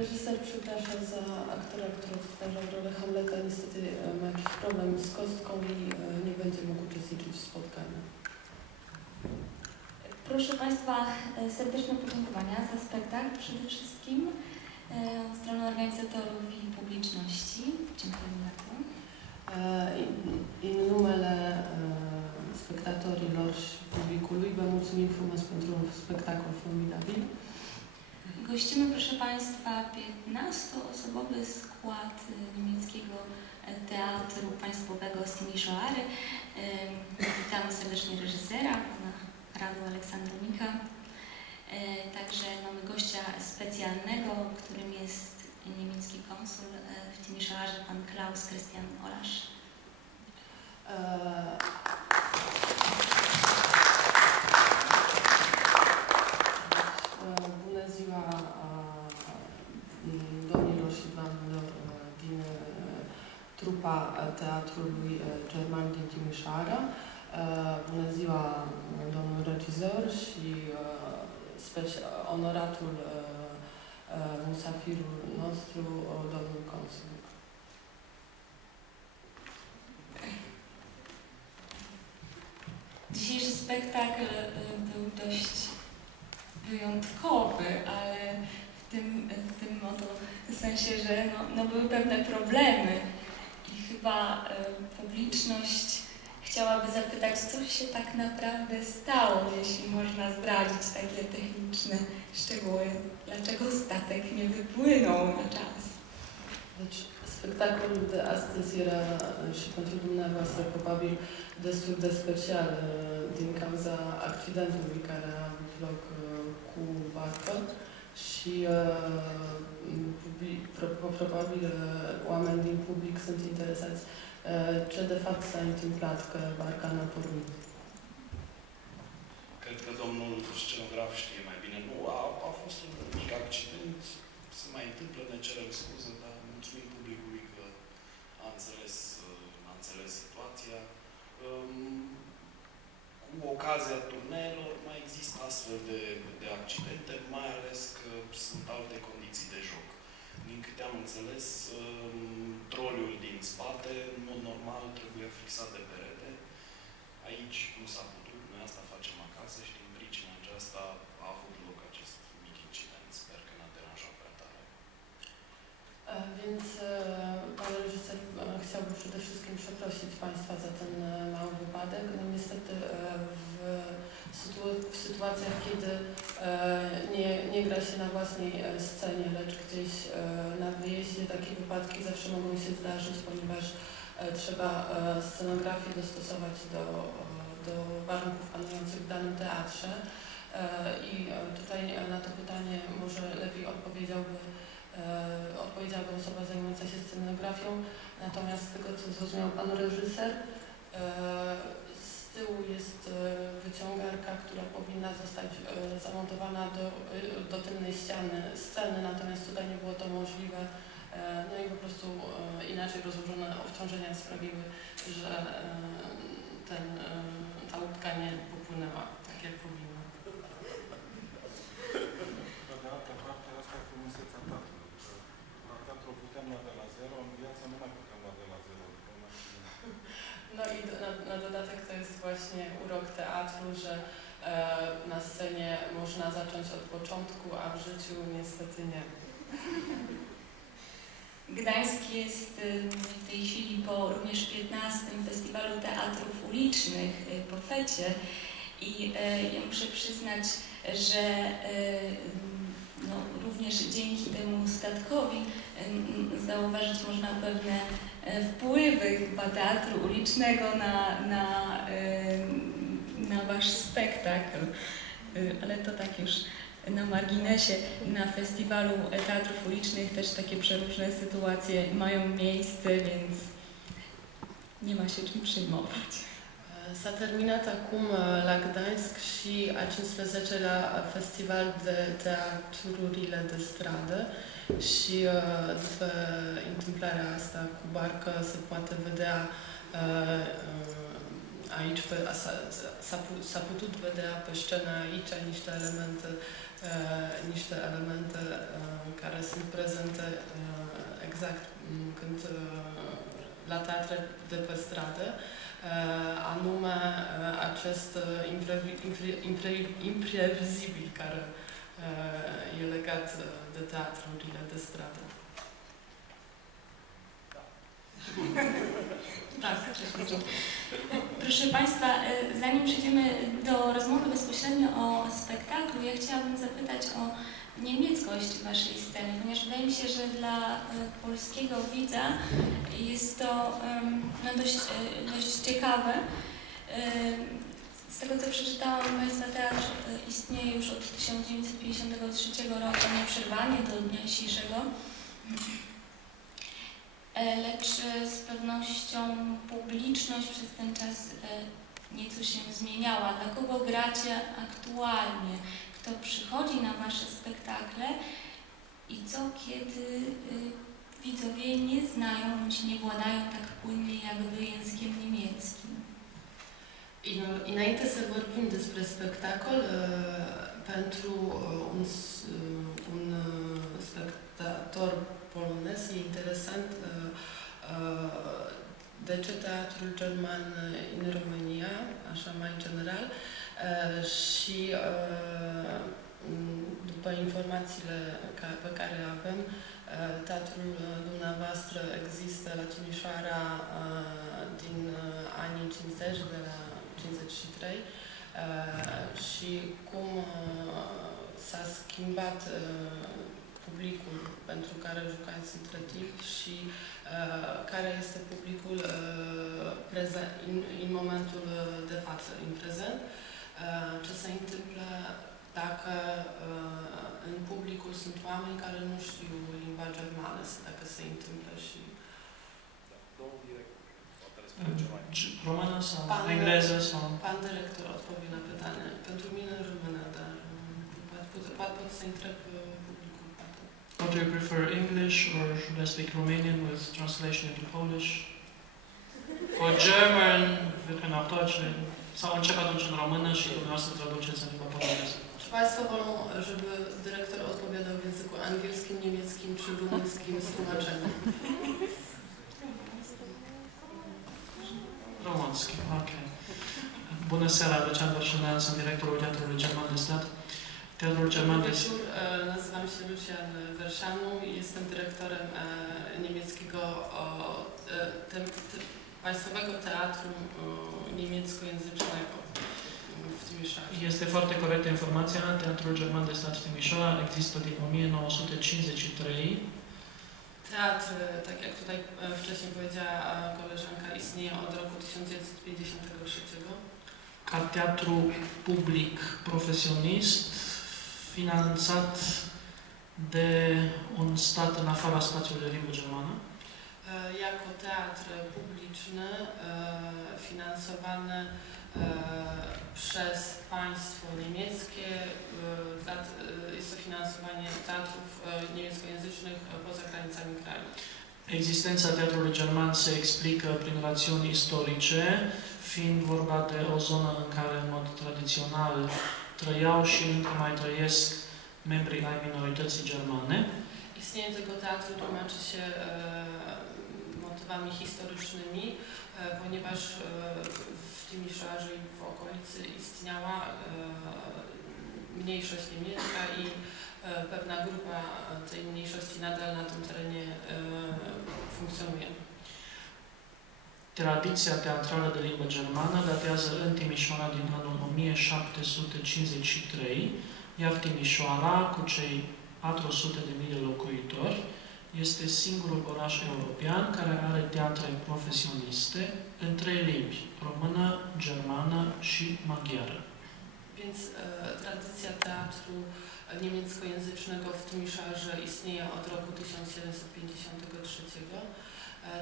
reżyser przeprasza za aktora, który odtwarza rolę Hamleta. Niestety ma jakiś problem z kostką i nie będzie mógł uczestniczyć w spotkaniu. Proszę Państwa, serdeczne podziękowania za spektakl przede wszystkim od strony organizatorów i publiczności. Dziękuję bardzo. In numele spectatorilor și publicului vă mulțumim frumos pentru spectacolul formidabil. Gościmy, proszę Państwa, 15-osobowy skład niemieckiego Teatru Państwowego z Timisoary. Witamy serdecznie reżysera, pana Radu Aleksandronika. Także mamy gościa specjalnego, którym jest niemiecki konsul w Timisoarze, pan Klaus Christian Olasz. Bună ziua, domnilor și doamnelor din trupa teatrului german din Timisoara. Bună ziua, domnul regizor și onoratul musafirul nostru, domnul consul. Dzisiejszy spektakl był dość wyjątkowy, ale w tym oto sensie, że były pewne problemy i chyba publiczność chciałaby zapytać, co się tak naprawdę stało, jeśli można zdradzić takie techniczne szczegóły. Dlaczego statek nie wypłynął na czas? Deci, spectacolul de astăzi era și pentru dumneavoastră probabil destul de special din cauza accidentului care a avut loc cu barca și probabil oameni din public sunt interesați ce de fapt s-a întâmplat că barca n-a pornit. Cred că domnul scenograf știe mai bine. Nu, a fost un mic accident, se mai întâmplă, ne cerem scuze, dar mulțumim publicului că a înțeles situația. Cu ocazia turneelor mai există astfel de accidente, mai ales că sunt alte condiții de joc. Din câte am înțeles, troliul din spate, în mod normal, trebuie fixat de perete. Aici nu s-a putut, noi asta facem acasă și din pricina aceasta a avut loc acest mic incident. Sper că n-a deranjat prea tare. Więc pan reżyser chciałby przede wszystkim przeprosić Państwa za ten mały wypadek. No niestety w sytuacjach, kiedy nie gra się na własnej scenie, lecz gdzieś na wyjeździe, takie wypadki zawsze mogą się zdarzyć, ponieważ trzeba scenografię dostosować do warunków panujących w danym teatrze. I tutaj na to pytanie może lepiej odpowiedziałby osoba zajmująca się scenografią. Natomiast z tego, co zrozumiał pan reżyser, z tyłu jest wyciągarka, która powinna zostać zamontowana do tylnej ściany sceny, natomiast tutaj nie było to możliwe. No i po prostu inaczej rozłożone obciążenia sprawiły, że ta łódka nie popłynęła tak, jak powinna. No i na dodatek to jest właśnie urok teatru, że na scenie można zacząć od początku, a w życiu niestety nie. Gdańsk jest w tej chwili również 15. Festiwalu Teatrów Ulicznych po fecie i ja muszę przyznać, że również dzięki temu statkowi zauważyć można pewne wpływy chyba teatru ulicznego na wasz spektakl, ale to tak już na marginesie. Na Festiwalu Teatrów Ulicznych też takie przeróżne sytuacje mają miejsce, więc nie ma się czym przejmować. S-a terminat acum la Gdańsk și a 15-lea Festival de Teatrurile de Stradă și după întâmplarea asta cu barcă se poate vedea aici s-a putut vedea pe scenă aici niște elemente care sunt prezente exact când la teatre de pe stradă, anume acest imprevizibil care e legat de teatrurile de stradă. Tak. Proszę Państwa, zanim przejdziemy do rozmowy bezpośrednio o spektaklu, ja chciałabym zapytać o niemieckość Waszej sceny, ponieważ wydaje mi się, że dla polskiego widza jest to dość ciekawe. Z tego, co przeczytałam, Państwa teatr istnieje już od 1953 roku nieprzerwanie do dnia dzisiejszego. Lecz z pewnością publiczność przez ten czas nieco się zmieniała. Dla kogo gracie aktualnie? Kto przychodzi na Wasze spektakle i co, kiedy widzowie nie znają bądź nie władają tak płynnie jak Wy językiem niemieckim? Înainte să vorbim despre spectacol, pentru un spectator polonez e interesant de ce teatrul german în România, așa mai general, și după informațiile pe care le avem, teatrul dumneavoastră există la Timisoara din anii 50, de la 53, și cum s-a schimbat publicul pentru care jucați între timp și care este publicul în momentul de față, în prezent. Ce se întâmplă dacă în publicul sunt oameni care nu știu limba germană, dacă se întâmplă și... Română sau engleză sau... Pan director odpowie na pytanie. Pentru mine română, dar pot să întreb publicul. What do you prefer, English or should I speak Romanian with translation into Polish? Or German, wir können auch Deutsch reden. Sau încep atunci în română și dumneavoastră traduceți în limba poloneză. Czy Państwo wolą, żeby dyrektor odpowiadał w języku angielskim, niemieckim czy rumuńskim z tłumaczeniem? Românski, ok. Bună seara, Alexander Șenean, sunt directorul Teatrului German de Stat. Teatrul German de Stat. Nazywam się Lucian Werszanu i jestem dyrektorem niemieckiego Państwowego Teatru Niemieckojęzycznego w Timisoarze. Este foarte corectă informația. Teatrul German de Stat Timisoara există din 1953. Teatr, tak jak tutaj wcześniej powiedziała koleżanka, istnieje od roku 1953. Ca teatru public profesionist, finanțat de un stat în afara spațiului de limbă germană. Jako teatr publiczny finansowany przez państwo niemieckie. Jest to finansowanie teatrów niemieckojęzycznych poza granicami kraju. Existența teatrului german se explică prin rațiuni istorice, fiind vorba de o zonă în care, în mod tradițional, trăiau și încă mai trăiesc membrii ai minorității germane. Istnienie tego teatru tłumaczy się motywami historycznymi, ponieważ w Timisoarze i w okolicy istniała mniejszość niemiecka i pewna grupa tej mniejszości nadal na tym terenie funkcjonuje. Tradiția teatrală de limbă germană datează în Timisoara din anul 1753, iar Timisoara, cu cei 400.000 de locuitori, este singurul oraș european care are teatre profesioniste în 3 limbi, română, germană și maghiară. Więc tradycja teatru niemieckojęzycznego w Timisoarze istnieje od roku 1753.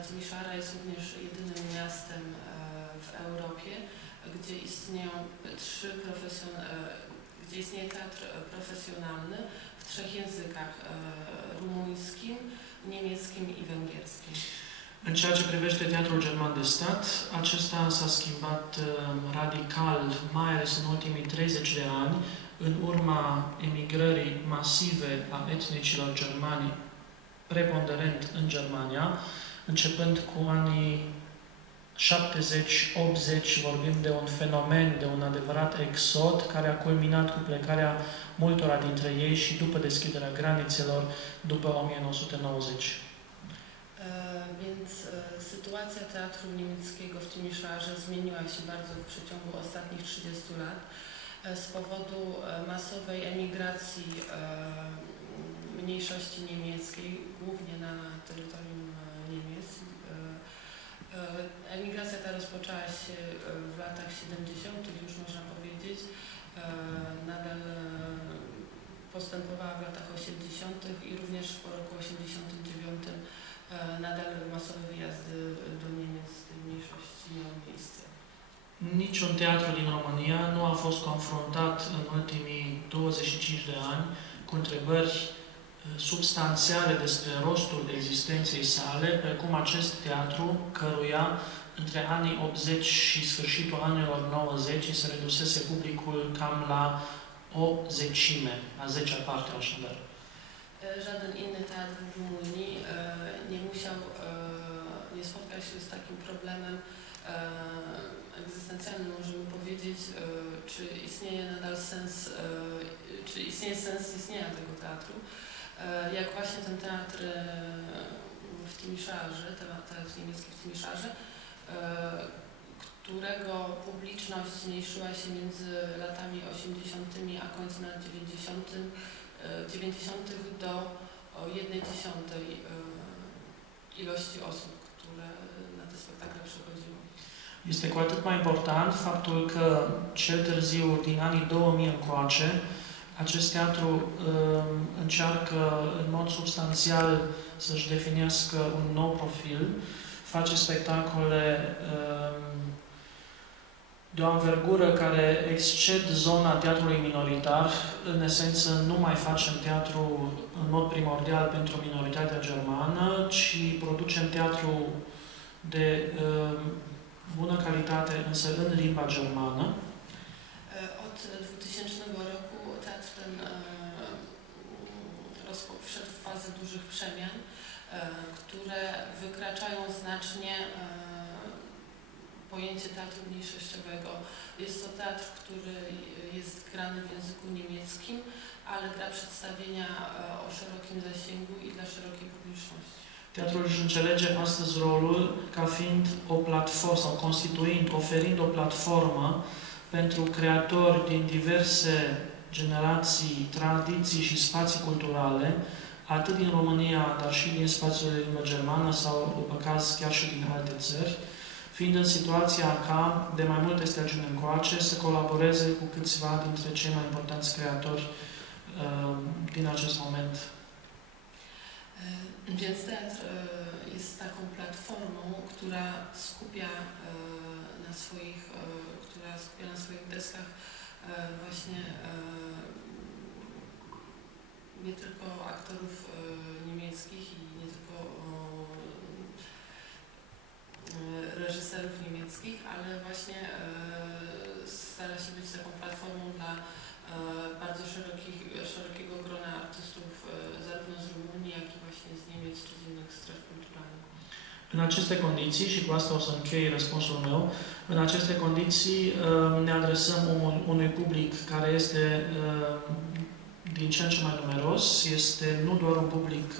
Timisoara jest również jedynym miastem w Europie, gdzie istnieje teatr profesjonalny w 3 językach: rumuńskim, niemieckim i węgierskim. În ceea ce privește teatrul german de stat, acesta s-a schimbat radical, mai ales în ultimii 30 de ani, în urma emigrării masive a etnicilor germani, preponderent în Germania, începând cu anii 70-80, vorbim de un fenomen, de un adevărat exod, care a culminat cu plecarea multora dintre ei și după deschiderea granițelor după 1990. Więc sytuacja teatru niemieckiego w Timisoarze zmieniła się bardzo w przeciągu ostatnich 30 lat z powodu masowej emigracji mniejszości niemieckiej, głównie na terytorium Niemiec. Emigracja ta rozpoczęła się w latach 70., już można powiedzieć, nadal postępowała w latach 80. i również po roku 89 nadal masowe wyjazdy do Niemiec z tej mniejszości miały miejsce. Niciun teatru din România nu a fost confruntat în ultimii 25 de ani cu întrebări substanțiale despre rostul existenței sale, precum acest teatru, căruia între anii 80 și sfârșitul anilor 90 se redusese publicul cam la o zecime, la 10-a parte așadar. Żaden inny teatr w Rumunii nie spotkał się z takim problemem egzystencjalnym, możemy powiedzieć, czy istnieje nadal sens, czy istnieje sens istnienia tego teatru, jak właśnie ten teatr w Timisoarze, teatr niemiecki w Timisoarze, którego publiczność zmniejszyła się między latami 80. a końcem lat 90. do 1/10 ilości osób, które na te spektakle przychodziły. Este cu atât mai important faptul că cel târziu, din anii 2000 încoace, acest teatru încearcă în mod substanțial să-și definească un nou profil, face spectacole de o anvergură care exced zona teatrului minoritar. În esență, nu mai facem teatru în mod primordial pentru minoritatea germană, ci producem teatru de bună calitate, însă în limba germană. Od 2000 roku teatr ten wszedł w fazę dużych przemian, które wykraczają znacznie pojęcie teatru mniejszościowego. Jest to teatr, który jest grany w języku niemieckim, ale gra przedstawienia o szerokim zasięgu i dla szerokiej publiczności. Teatrul își înțelege astăzi rolul ca fiind o platformă sau constituind, oferind o platformă pentru creatori din diverse generații, tradiții și spații culturale, atât din România, dar și din spațiul de limbă germană sau, după caz, chiar și din alte țări, fiind în situația ca, de mai multe stagiuni încoace, să colaboreze cu câțiva dintre cei mai importanți creatori din acest moment. Więc teatr jest taką platformą, która skupia na swoich deskach właśnie nie tylko aktorów niemieckich i nie tylko reżyserów niemieckich, ale właśnie stara się być taką platformą dla bardzo szerokiego grona artystów zarówno z Rumunii, jak i właśnie z Niemiec czy z innych stref kulturalnych. În aceste condiții, și cu asta o să închei răspunsul meu, în aceste condiții ne adresăm unui public care este din ce în ce mai numeros, este nu doar un public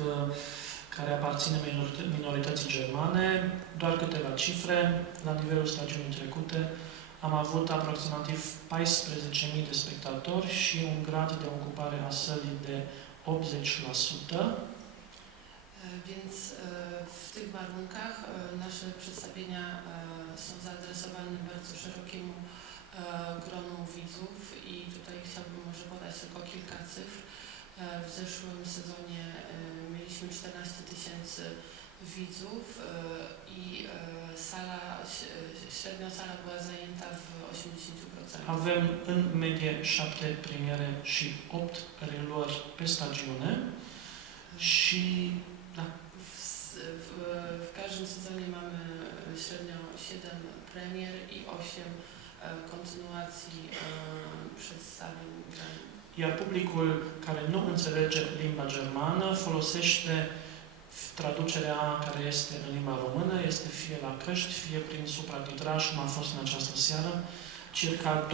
care aparține minorității germane, doar câteva cifre, la nivelul stagiunii trecute, am avut aproximativ 14.000 de spectatori și un grad de ocupare a sălii de 80%. Więc w tych warunkach nasze przedstawienia są zaadresowane bardzo szerokiemu gronu widzów i tutaj chciałbym może podać tylko kilka cyfr. W zeszłym sezonie mieliśmy 14 000 widzów i średnio sala była zajęta w 80%. Avem în medie 7 premiere și 8 reluări pe stagiune și W w każdym sezonie mamy średnio 7 premier i 8 continuații przedstawień. Iar publicul care nu înțelege limba germană folosește traducerea care este în limba română, este fie la căști, fie prin supratitraj, cum a fost în această seară. Circa 28%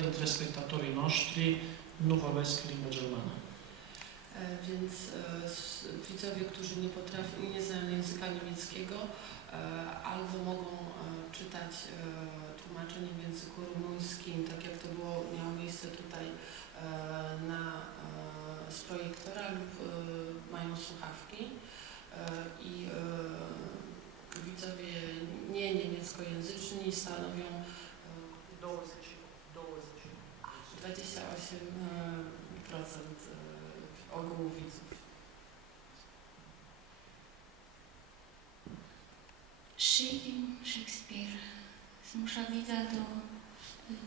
dintre spectatorii noștri nu vorbesc limba germană. Więc widzowie, którzy nie znają języka niemieckiego, albo mogą czytać tłumaczenie w języku rumuńskim, tak jak to miało miejsce tutaj z projektora, lub mają słuchawki i widzowie nie niemieckojęzyczni stanowią 28% ogółu widzów. Și Shakespeare zmusza widza do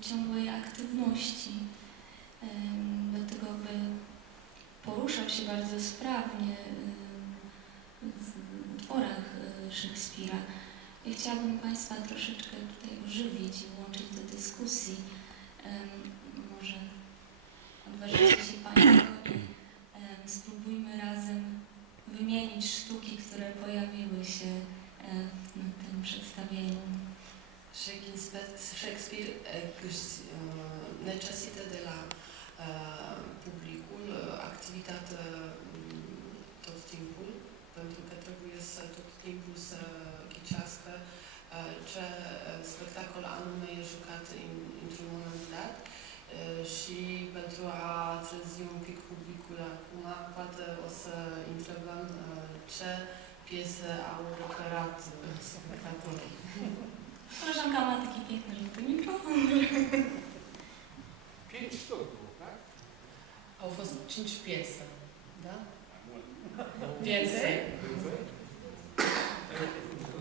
ciągłej aktywności, do tego, by poruszał się bardzo sprawnie w utworach Szekspira. Ja chciałabym Państwa troszeczkę tutaj ożywić i włączyć do dyskusji. Może odważycie się Państwo i spróbujmy razem wymienić sztuki, które pojawiły się na tym przedstawieniu. Shakespeare necesită de la publicul activitate tot timpul, pentru că trebuie să tot timpul să ghicească ce spectacol anume e jucat într-un moment dat și pentru a trezi un pic publicul acum, poate o să întrebăm ce piese au reperat spectatorii. Koleżanka ma taki piękny żółty mikrofon. 5 sztuk było, tak? Au fost 5 piese, da? Więcej?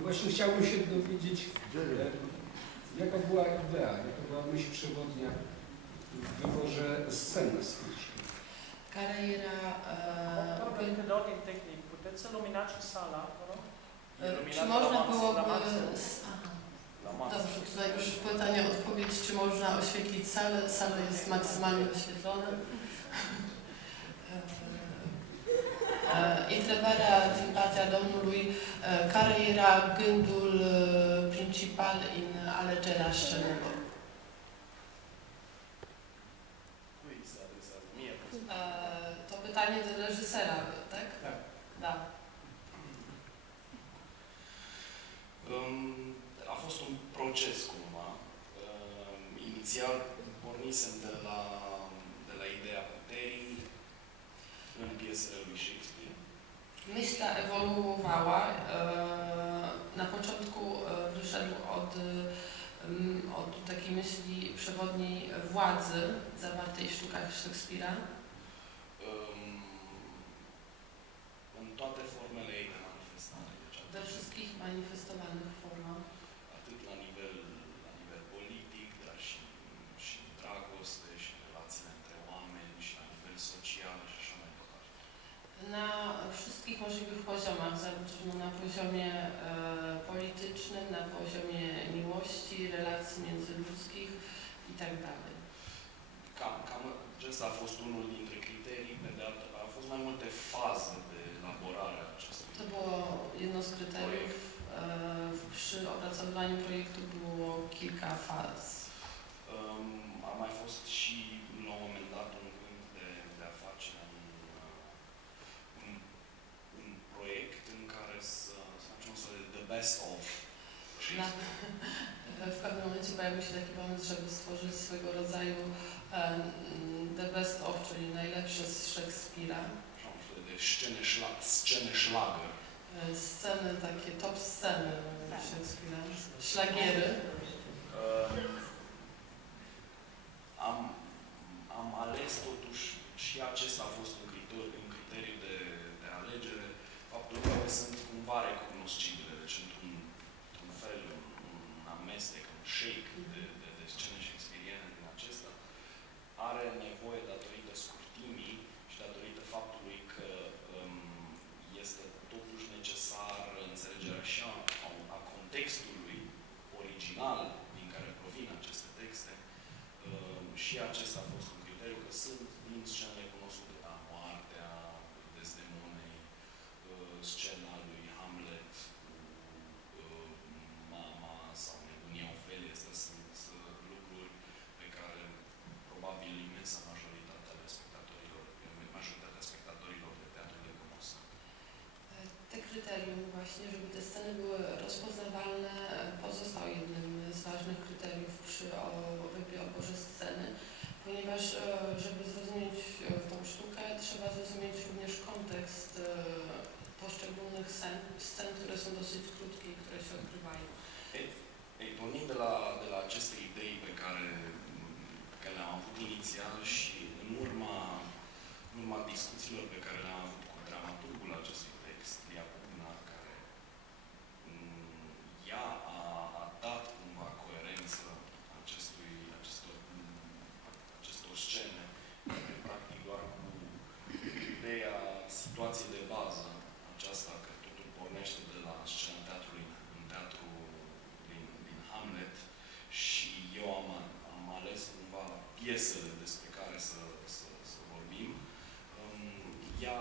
Właśnie chciałbym się dowiedzieć, jaka była idea, jaka była myśl przewodnia w wyborze scen scenicznej. Care era... Puteți să luminați și sala, vă rog? Czy można byłoby... Dobrze, tutaj już pytanie, odpowiedź, czy można oświetlić salę. Sala jest maksymalnie oświetlona. Întrebarea din partea domnului, care era gândul principal în alegerea scenelor? To pytanie do reżysera, tak? Tak. Da. A fost un proces cumva. Inițial pornisem de la ideea puterii în piesele lui Shakespeare. Myśl ta ewoluowała. Na początku wyszedł od takiej myśli przewodniej władzy zawartej w sztukach Szekspira. În toate formele ei de manifestare. We wszystkich manifestowanych formach. Atât la nivel politic, dar și dragoste, și relațiile între oameni, și la nivel social, și așa mai departe. Na wszystkich możliwych poziomach, zarówno na poziomie politycznym, na poziomie miłości, relacji międzyludzkich itd. Cam acesta a fost unul dintre criterii, pe de altă parte, au fost mai multe faze de elaborare a acestui. To było jedno z kryteriów. Przy opracowywaniu projektu było kilka faz. A mai fost și la un moment dat un gând de a face un proiect în care să facem o de the best of. W pewnym momencie pojawił się taki pomysł, żeby stworzyć swego rodzaju the best of, czyli najlepsze z Szekspira. De sceny szlager. Sceny, takie top sceny Szekspira, szlagiery. Am ales totuși și acesta a fost un criteriu de alegere, faptul că sunt cumva recognoscibile, deci într-un fel un amestec, un shake de scene shakespeariene din acesta, are nevoie datorită scurtimii și datorită faptului că este original din care provin aceste texte. Și acesta a fost un criteriu, că sunt din scenele cunoscute, da, moartea Desdemonei, scena lui Hamlet cu mama sau nebunia Ofelia. Astea sunt lucruri pe care probabil imensa majoritatea spectatorilor de teatru le cunosc. Te kryterium właśnie, żeby te sceny były rozpoznawalne, pozostał jednym z ważnych kryteriów przy wyborze sceny, ponieważ żeby zrozumieć tą sztukę, trzeba zrozumieć również kontekst poszczególnych scen, które są dosyć krótkie i które się odgrywają. Pornind de la aceste idei pe care le-am avut inițial și în urma discuțiilor pe care le-am avut cu dramaturgul acestui text, Lia Bugnar, care ea a dat cumva coerență acestor scene, practic doar cu ideea situației de bază aceasta, că totul pornește de la scena teatrului în teatru din Hamlet, și eu am ales cumva piesele despre care să vorbim. Ea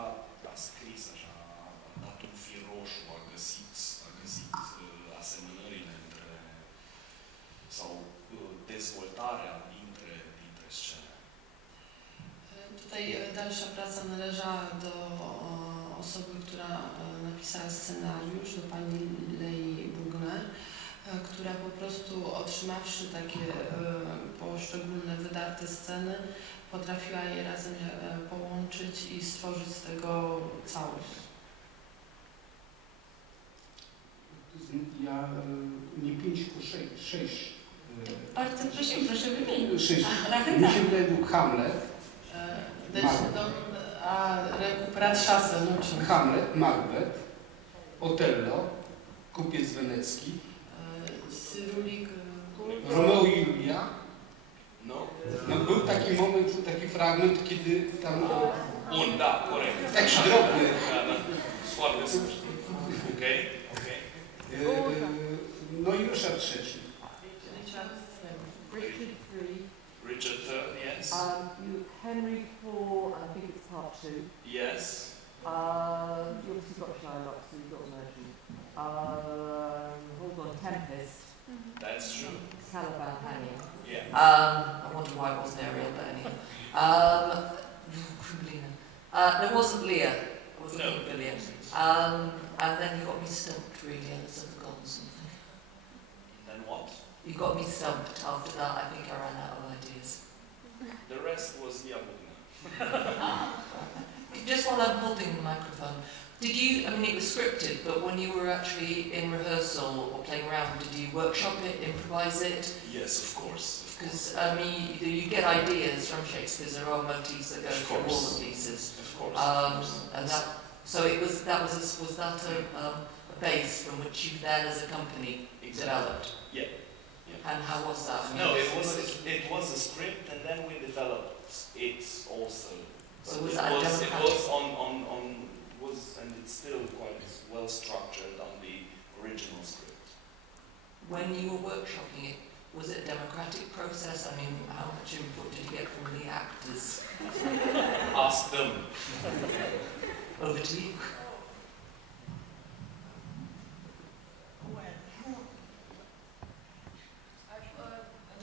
a scris așa, a dat un fir roșu, a găsit asemănările între, sau dezvoltarea dintre scene. Tutaj dalsza praca należała do osoby, która napisała scenariusz, do pani Lei Bugner, która po prostu otrzymawszy takie poszczególne wydarte sceny, potrafiła je razem połączyć i stworzyć z tego całość. Ja nie 5, tylko 6. Bardzo proszę wymienić. 6. Mi się wydaje, był Hamlet. Hamlet, Macbeth, Otello, Kupiec Wenecki, Romeo i Julia. No, był taki moment, taki fragment, kiedy tam... Da, corect. Taki drobny. Foarte scurt. Okej. No i Ryszard III. Richard III, yes. Henry IV, I think it's part 2. Yes. You obviously got Shylock, so you've got Merchant. Hold on, Tempest. That's true. Caliban hanging. Yeah. I wonder why it wasn't Ariel, but anyway. It wasn't Lear. It wasn't Lear. And then you got me stumped, really, and it's forgotten something. Then what? You got me stumped. After that, I think I ran out of ideas. The rest was Lia Bugner. Just while I'm holding the microphone, did you, I mean it was scripted, but when you were actually in rehearsal or playing around, did you workshop it, improvise it? Yes, of course. Because, I mean, you get ideas from Shakespeare, there are motifs that go through all the pieces. Of course. And that, so it was that a base from which you then as a company developed? Yeah. And how was that? I mean, No, it was a script, and then we developed it also. So was that and it's still quite well structured on the original script. When you were workshopping it, was it a democratic process? I mean, how much input did you get from the actors? Ask them. Over to you.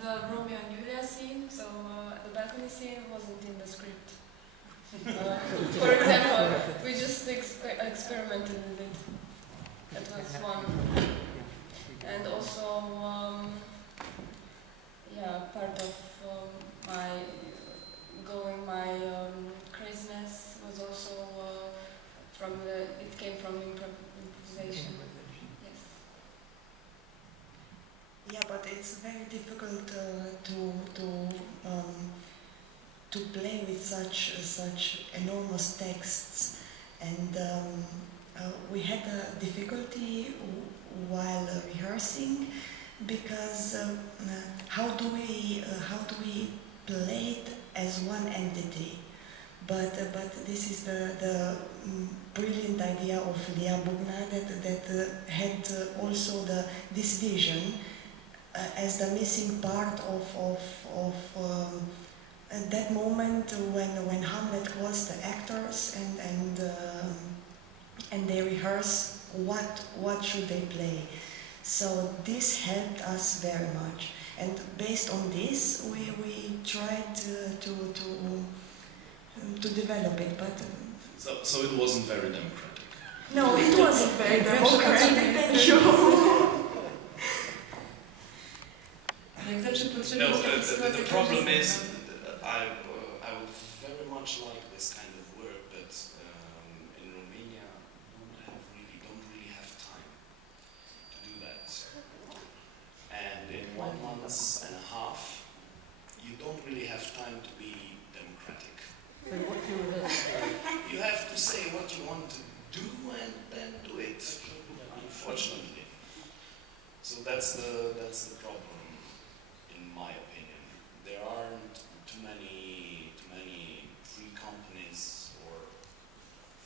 The Romeo and Julia scene, so the balcony scene wasn't in the script. For example, we just experimented with it. That was one. And also, part of my craziness was also it came from improvisation. Yes. Yeah, but it's very difficult to play with such enormous texts, and we had a difficulty while rehearsing, because how do we play it as one entity? But this is the brilliant idea of Lia Bugner that had also this vision as the missing part of that moment when Hamlet calls the actors and they rehearse what should they play. So this helped us very much, and based on this we tried to develop it, but so it wasn't very democratic. no, it wasn't very democratic. Thank you. No, the problem is I would very much like this kind of work, but in Romania don't really have time to do that. And in 1 month and a half, you don't really have time to be democratic. So what do you You have to say what you want to do and then do it, unfortunately. So that's the problem, in my opinion. There aren't too many free companies or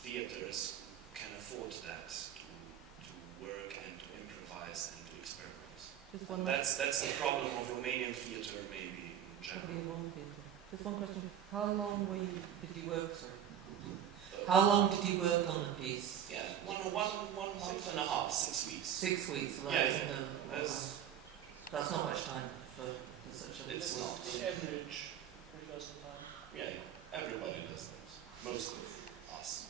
theaters who can afford that to work and to improvise and to experiment. That's the problem of Romanian theater, maybe in general. Just one question. How long did you work, sir? How long did you work on the piece? Yeah, one month and a half, 6 weeks. 6 weeks, right? Yeah, that's not much time for such a... It's not. Average rehearsal time. Yeah, everybody does that. Most of us.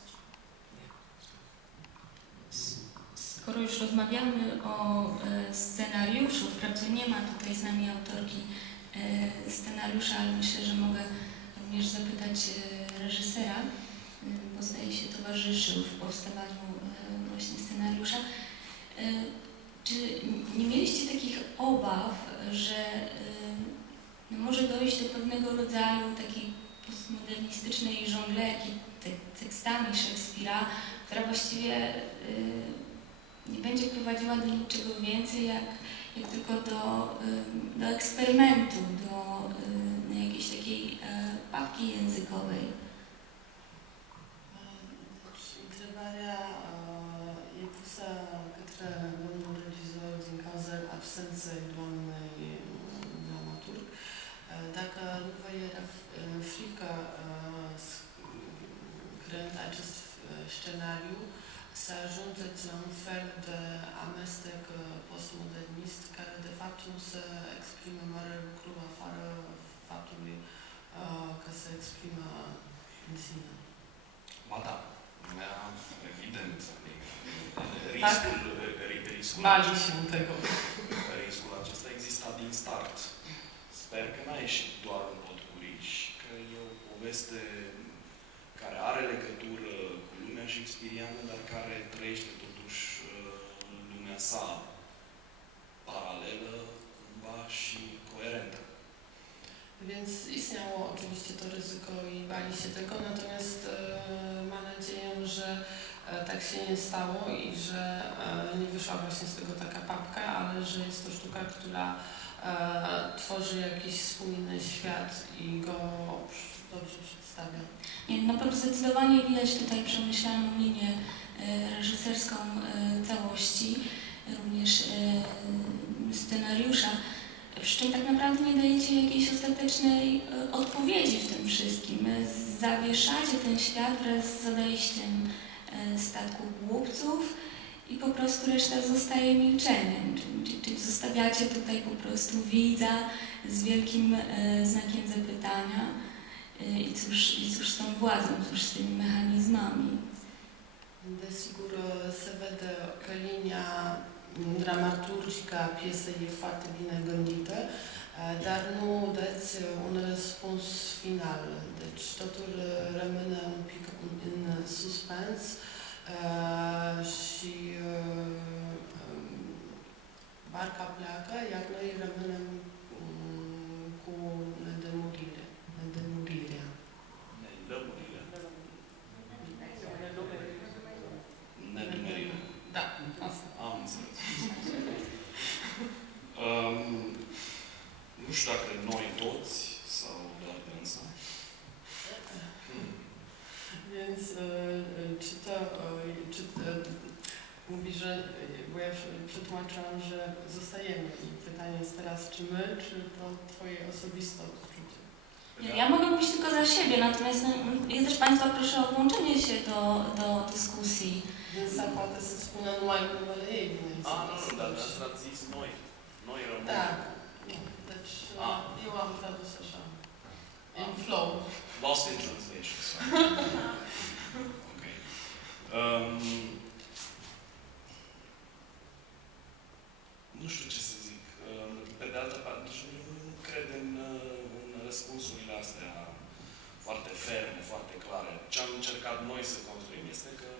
Skoro już rozmawiamy o scenariuszu, wprawdzie nie ma tutaj z nami autorki scenariusza, ale myślę, że mogę również zapytać reżysera, bo zdaje się towarzyszył w powstawaniu właśnie scenariusza. Czy nie mieliście takich obaw, że może dojść do pewnego rodzaju takiej postmodernistycznej żonglerki tekstami Szekspira, która właściwie nie będzie prowadziła do niczego więcej jak tylko do eksperymentu, do jakiejś takiej papki językowej? Întrebarea e pusă către domnul regizor din cauza absenței doamnei dramaturg. Dacă nu vă era frică, creând acest scenariu, să ajungeți la un fel de amestec postmodernist care de fapt nu se exprimă mare lucru afară faptului că se exprimă în sine. Ba da, evident. Riscul acesta exista din start. Sper că n-a ieșit doar în potpuriș, că e o poveste care are legătură cu lumea shakespeariană, dar care trăiește totuși lumea sa paralelă, cumva și coerentă. Więc istniało oczywiście to ryzyko i bali się tego, natomiast mam nadzieję, że tak się nie stało i że nie wyszła właśnie z tego taka papka, ale że jest to sztuka, która tworzy jakiś spójny świat i go dobrze przedstawia. Nie, na pewno zdecydowanie widać tutaj przemyślaną linię reżyserską całości, również scenariusza, przy czym tak naprawdę nie dajecie jakiejś ostatecznej odpowiedzi w tym wszystkim. Zawieszacie ten świat wraz z odejściem statku głupców i po prostu reszta zostaje milczeniem. Czyli zostawiacie tutaj po prostu widza z wielkim znakiem zapytania. I cóż z tą władzą, cóż z tymi mechanizmami? Desigur, se vede că linia dramaturgică a piesei e foarte bine gândită, dar nu dați un răspuns final. Deci totul rămâne un pic în suspens și barca pleacă, iar noi rămânem cu nedemurirea. Nedumerire. Da, asta. Am înțeles. Nu știu dacă noi toți sau doar dânsa. Więc mówi, że, bo ja przetłumaczyłam, że zostajemy i pytanie pytanie jest teraz, czy my, czy to twoje osobiste odczucie? Ja mogę mówić tylko za siebie, natomiast ja też Państwa proszę o włączenie się do dyskusji. Însă poate să spună numai numele ei, bine. Dar ați zis noi. Noi rămânem. Da. Deci eu am tradus așa. In flow. Lost in translation, sorry. Ok. Nu știu ce să zic. Pe de altă parte, nu cred în răspunsurile astea foarte ferme, foarte clare. Ce am încercat noi să construim este că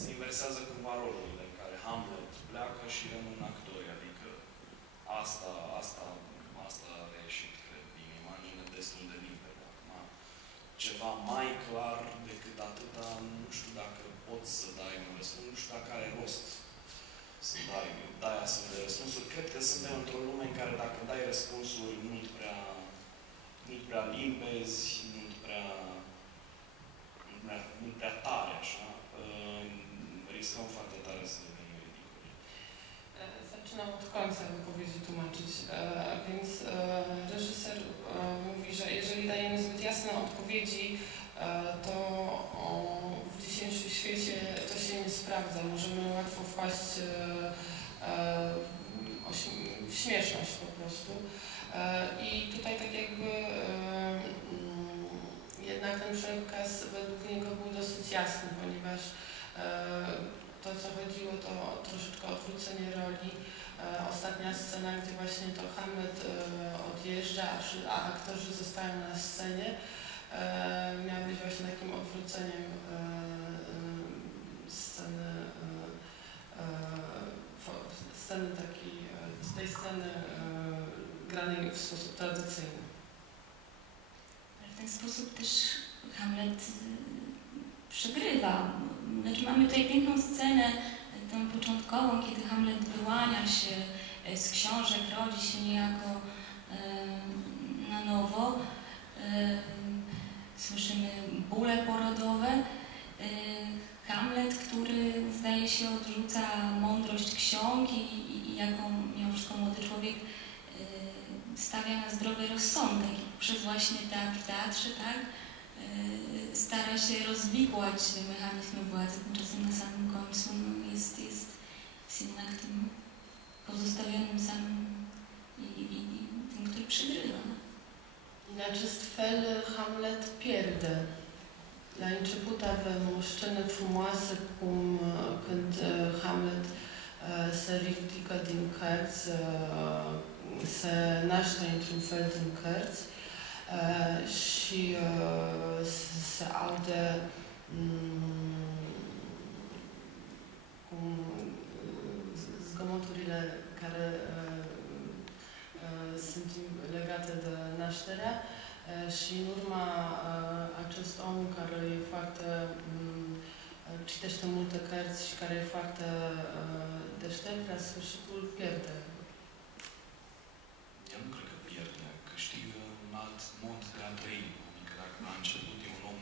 se inversează cumva rolurile, în care Hamlet pleacă și rămân actori. Adică asta a reieșit, cred, din imagine destul de limpede. Ceva mai clar decât atâta, nu știu dacă poți să dai un răspuns, nu știu dacă are rost să dai astfel de răspunsuri. Cred că suntem într-o lume în care dacă dai răspunsuri mult prea limpezi, mult prea tare, așa, riscăm foarte tare să devenim ridicoli. Zaczynam od końca wypowiedzi tłumaczyć, więc reżyser mówi, że jeżeli dajemy zbyt jasne odpowiedzi, to w dzisiejszym świecie to się nie sprawdza. Możemy łatwo wpaść w śmieszność po prostu. I tutaj tak jakby jednak ten przekaz według niego był dosyć jasny, ponieważ to, co chodziło, to troszeczkę odwrócenie roli. Ostatnia scena, gdzie właśnie to Hamlet odjeżdża, a aktorzy zostają na scenie, miała być właśnie takim odwróceniem sceny takiej, tej sceny granej w sposób tradycyjny. W ten sposób też Hamlet przegrywa. Znaczy mamy tutaj piękną scenę, tą początkową, kiedy Hamlet wyłania się z książek, rodzi się niejako na nowo. Słyszymy bóle porodowe. Hamlet, który zdaje się odrzuca mądrość ksiąg i jaką mimo wszystko młody człowiek stawia na zdrowy rozsądek. I przez właśnie teatr w teatrze, tak? Stara się rozwikłać mechanizmy władzy, tymczasem na samym końcu jest jednak tym pozostawionym samym i tym, który przegrywa. In acest fel, Hamlet pierde. La început avem o scenă frumoasă când Hamlet se ridică din cărți, se naște într-un fel din cărți și se aude zgomoturile care sunt legate de nașterea și în urma acest om care e foarte citește multe cărți și care e foarte deștept, la sfârșitul pierde. Eu nu cred că pierde, câștigă un alt mod de a trăi. Adică dacă la început e un om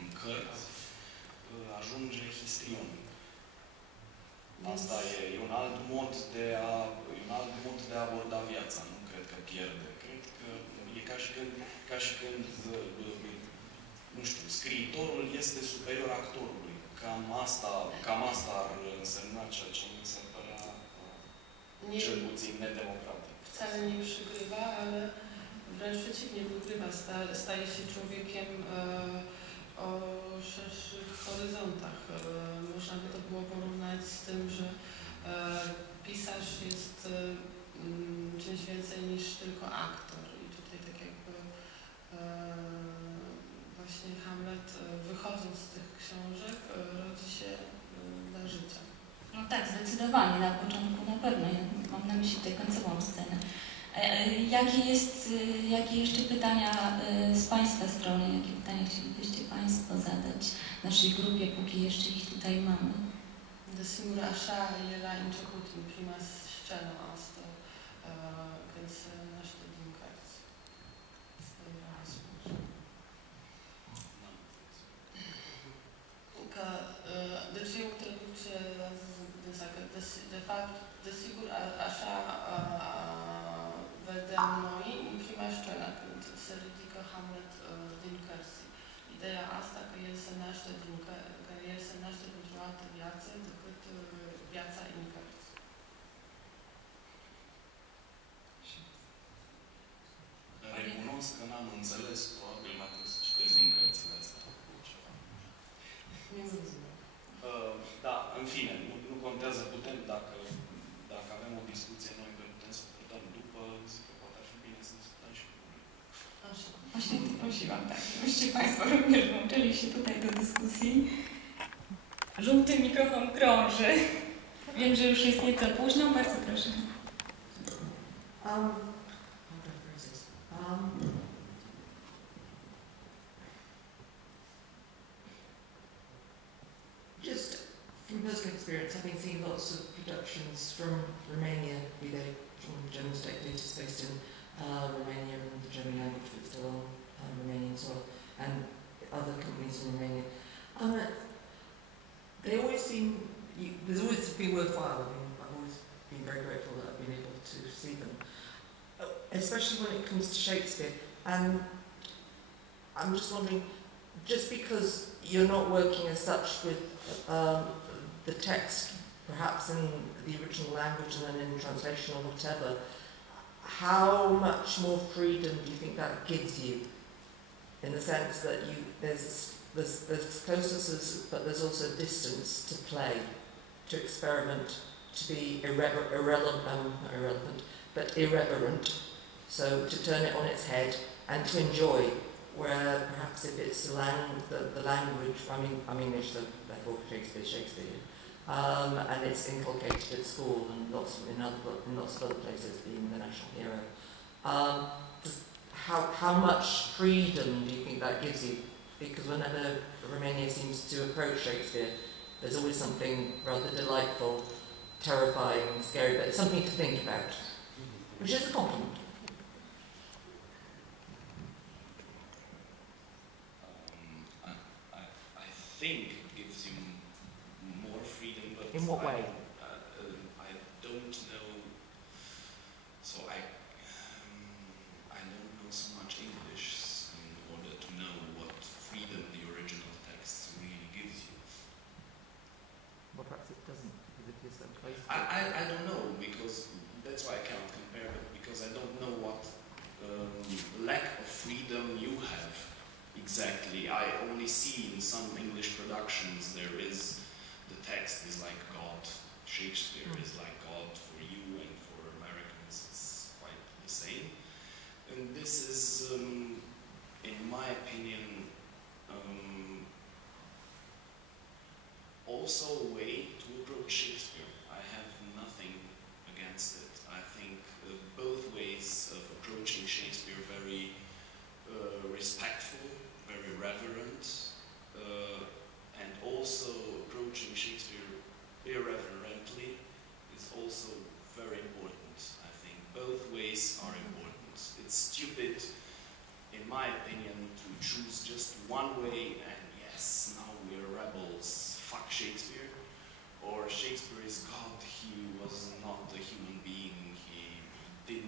în cărți, ajunge histrion. Asta e un alt mod de a aborda viața. Nu cred că pierde. Cred că e ca și când nu știu, scriitorul este superior actorului. Cam asta ar însemna ceea ce mi se părea cel puțin nedemocratic. Wcale nie przegrywa, ale wręcz przeciwnie, wygrywa. Staje się człowiekiem o szerszych horyzontach. Można by to było porównać z tym, że pisarz jest czymś więcej niż tylko aktor. I tutaj tak jakby właśnie Hamlet, wychodząc z tych książek, rodzi się dla życia. No tak, zdecydowanie, na początku na pewno. Ja mam na myśli tutaj końcową scenę. Jakie jeszcze pytania z Państwa strony, jakie pytania chcielibyście Państwo zadać naszej grupie, póki jeszcze ich tutaj mamy? Desigur, așa e la început, în prima scenă asta, când se naște din cărți. Asta era răspunsul. Că, deci e o traducție, de fapt, desigur, așa noi în prima scenă, când se ridică Hamlet din Cărții. Ideea asta că el se naște dintr-o altă viață decât viața în cărți. Recunosc că n-am înțeles, probabil mai trebuie să citesc din cărțile astea. Da, în fine, nu contează, putem, dacă avem o discuție noi, putem să o purtăm după, zic că poate ar fi bine să discutăm și cu public. Właśnie prosiłam, tak, żebyście Państwo również włączyli się tutaj do dyskusji. Żółty mikrofon krąży. Wiem, że już jest nieco późno, bardzo proszę. Just from personal experience, having seen lots of productions from Romania, be they from German state theatres based in Romania and the German language, but still on Romanian soil, and other companies in Romania. They always seem, there's always been worthwhile. I mean, I've always been very grateful that I've been able to see them, especially when it comes to Shakespeare. And I'm just wondering, just because you're not working as such with the text, perhaps in the original language and then in translation or whatever, how much more freedom do you think that gives you? In the sense that there's closeness, but there's also distance to play, to experiment, to be irrelevant, but irreverent. So to turn it on its head and to enjoy. Where perhaps if it's the language, I'm English, so therefore Shakespeare, and it's inculcated at school and in lots of other places, being the national hero. How much freedom do you think that gives you? Because whenever Romania seems to approach Shakespeare, there's always something rather delightful, terrifying, scary, but something to think about, which is a compliment. I think it gives you more freedom, but in what way? I don't know. So I don't know so much English in order to know what freedom the original text really gives you. Well, perhaps it doesn't, because it is so close. I don't know, because that's why I cannot compare, but because I don't know what lack of freedom you have. Exactly. I only see in some English productions there is, the text is like God. Shakespeare is like God for you, and for Americans it's quite the same. And this is, in my opinion, also a way to approach Shakespeare. I have nothing against it. I think both ways of approaching Shakespeare very respectful, very reverent, and also approaching Shakespeare irreverently is also very important. I think both ways are important. It's stupid, in my opinion, to choose just one way and yes, now we're rebels, fuck Shakespeare, or Shakespeare is God, he was not a human being, he did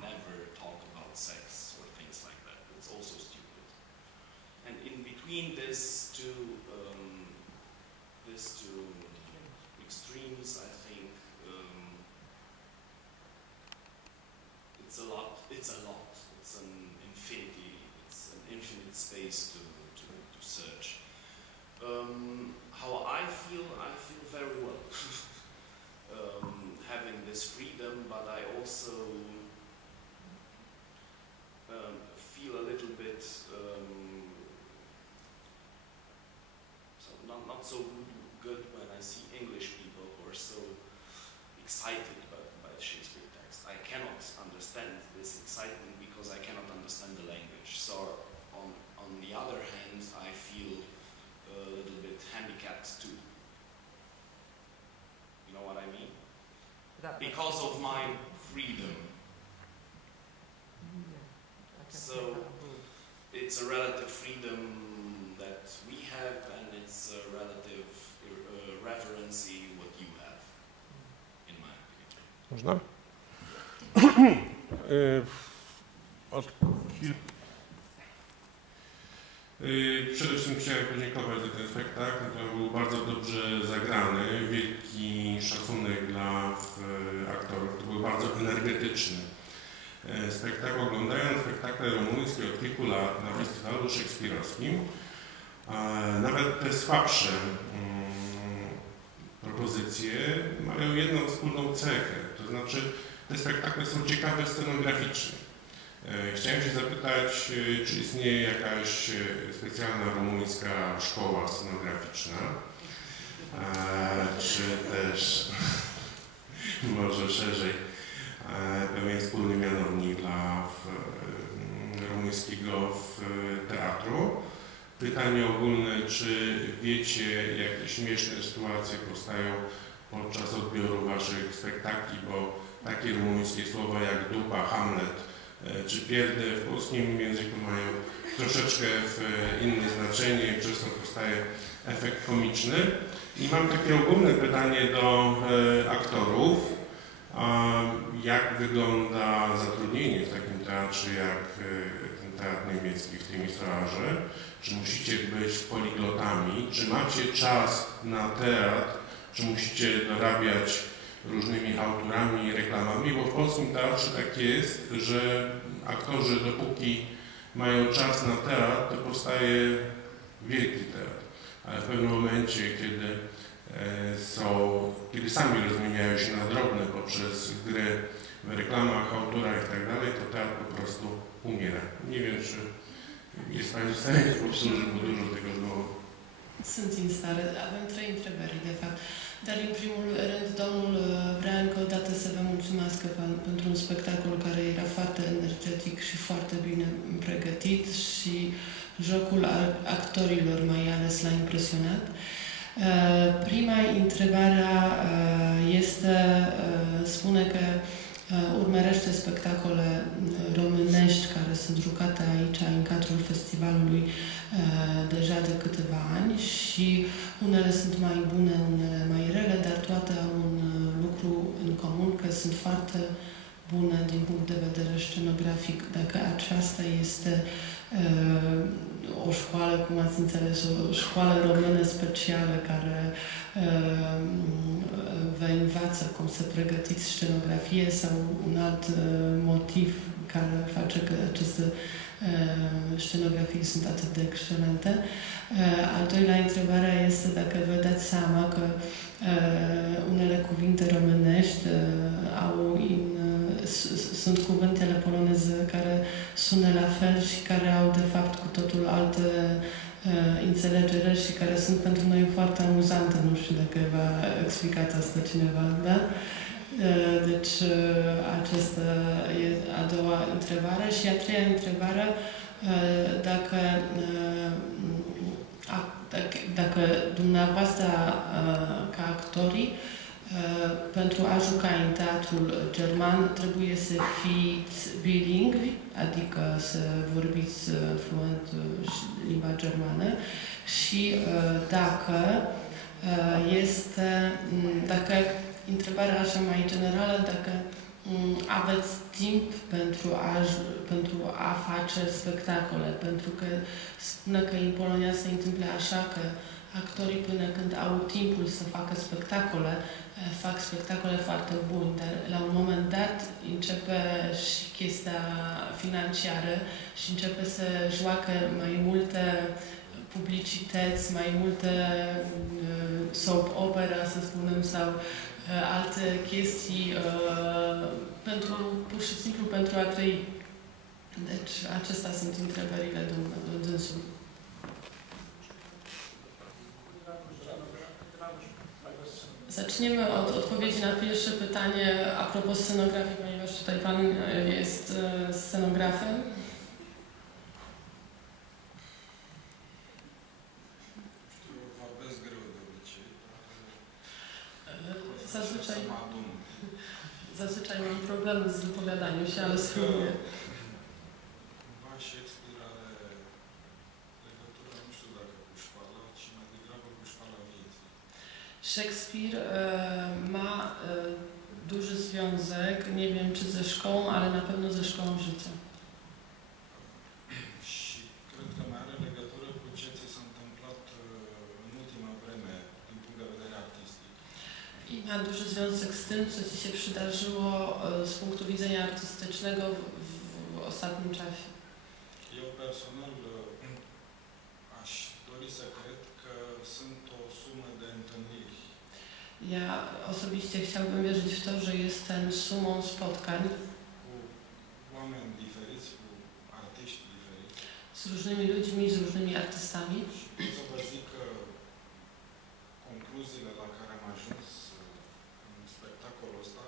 never talk about sex or things like that. It's also stupid. And in between these two extremes, I think it's a lot. It's an infinity. It's an infinite space to search. How I feel very well having this freedom, but I also feel a little bit not so good when I see English people who are so excited by the Shakespeare text. I cannot understand this excitement because I cannot understand the language. So on the other hand, I feel a little bit handicapped too. You know what I mean? Because of my freedom. So it's a relative freedom that we have, and it's a relative reverency what you have, in my opinion. Można? Przede wszystkim chciałem podziękować za ten spektakl. To był bardzo dobrze zagrany, wielki szacunek dla aktorów. To był bardzo energetyczny spektakl. Oglądając spektakle rumuńskie od kilku lat na Festiwalu Szekspirowskim, nawet te słabsze propozycje mają jedną wspólną cechę, to znaczy te spektakle są ciekawe scenograficznie. Chciałem się zapytać, czy istnieje jakaś specjalna rumuńska szkoła scenograficzna, czy też może szerzej pewien wspólny mianownik dla rumuńskiego teatru. Pytanie ogólne, czy wiecie, jakie śmieszne sytuacje powstają podczas odbioru waszych spektakli, bo takie rumuńskie słowa jak dupa, Hamlet czy pierdę w polskim języku mają troszeczkę inne znaczenie i przez to powstaje efekt komiczny. I mam takie ogólne pytanie do aktorów. Jak wygląda zatrudnienie w takim teatrze jak ten teatr niemiecki w Timisoarze? Czy musicie być poliglotami? Czy macie czas na teatr? Czy musicie dorabiać różnymi autorami i reklamami? Bo w polskim teatrze tak jest, że aktorzy dopóki mają czas na teatr, to powstaje wielki teatr. Ale w pewnym momencie, kiedy sami rozmieniają się na drobne poprzez grę w reklamach, autorach i tak dalej, to teatr po prostu umiera. Nie wiem, czy jest Pani w stanie powtórzyć, bo dużo tego było. Sunt sincere, avem 3 întrebări, de fapt. Dar, în primul rând, domnul Branco, odată să vă mulțumesc pentru un spectacol care era foarte energetic și foarte bine pregătit și jocul actorilor mai ales l-a impresionat. Prima întrebare este, spune că urmărește spectacole românești care sunt jucate aici în cadrul festivalului deja de câteva ani și unele sunt mai bune, unele mai rele, dar toate au un lucru în comun, că sunt foarte bune din punct de vedere scenografic. Dacă aceasta este o școală, cum ați înțeles, o școală română specială care vă învață cum să pregătiți scenografie sau un alt motiv care face că aceste scenografii sunt atât de excelente. Al doilea întrebare este dacă vă dați seama că unele cuvinte românești sunt cuvintele poloneze care sună la fel și care au de fapt cu totul alte înțelegere și care sunt pentru noi foarte amuzante. Nu știu dacă v-a explicat asta cineva, da? Deci aceasta e a doua întrebare și a treia întrebare, dacă dumneavoastră ca actorii pentru a juca în teatrul german trebuie să fiți bilingvi, adică să vorbiți fluent limba germană și dacă întrebarea așa mai generală, dacă aveți timp pentru a face spectacole, pentru că spune că în Polonia se întâmplă așa că actorii până când au timpul să facă spectacole, fac spectacole foarte bune, dar la un moment dat începe și chestia financiară și începe să joacă mai multe publicități, mai multe soap opera, să spunem, sau alte chestii pur și simplu pentru a trăi. Deci acestea sunt întrebările dânsului. Zaczniemy od odpowiedzi na pierwsze pytanie a propos scenografii, ponieważ tutaj Pan jest scenografem. Zazwyczaj mam problemy z wypowiadaniem się, ale spróbuję. Shakespeare, ale lektura nu știu dacă cu școală, ci mai degrabă cu școala vieții. Shakespeare ma duży związek, nie wiem czy ze szkołą, ale na pewno ze szkołą życia. Și cred că mai are legătură cu ce ți s-a întâmplat în ultima vreme, din punct de vedere artistic. I ma duży związek z tym, co Ci się przydarzyło z punktu widzenia artystycznego w ostatnim czasie. Eu personal aș dori să cred că sunt o sumă de întâlniri. Ja osobiście chciałbym wierzyć w to, że jestem sumą spotkań Cu oameni diferiți, cu artiști diferiți. z różnymi ludźmi, z różnymi artystami. Și pot să vă zic că concluziile la care am ajuns în spectacolul ăsta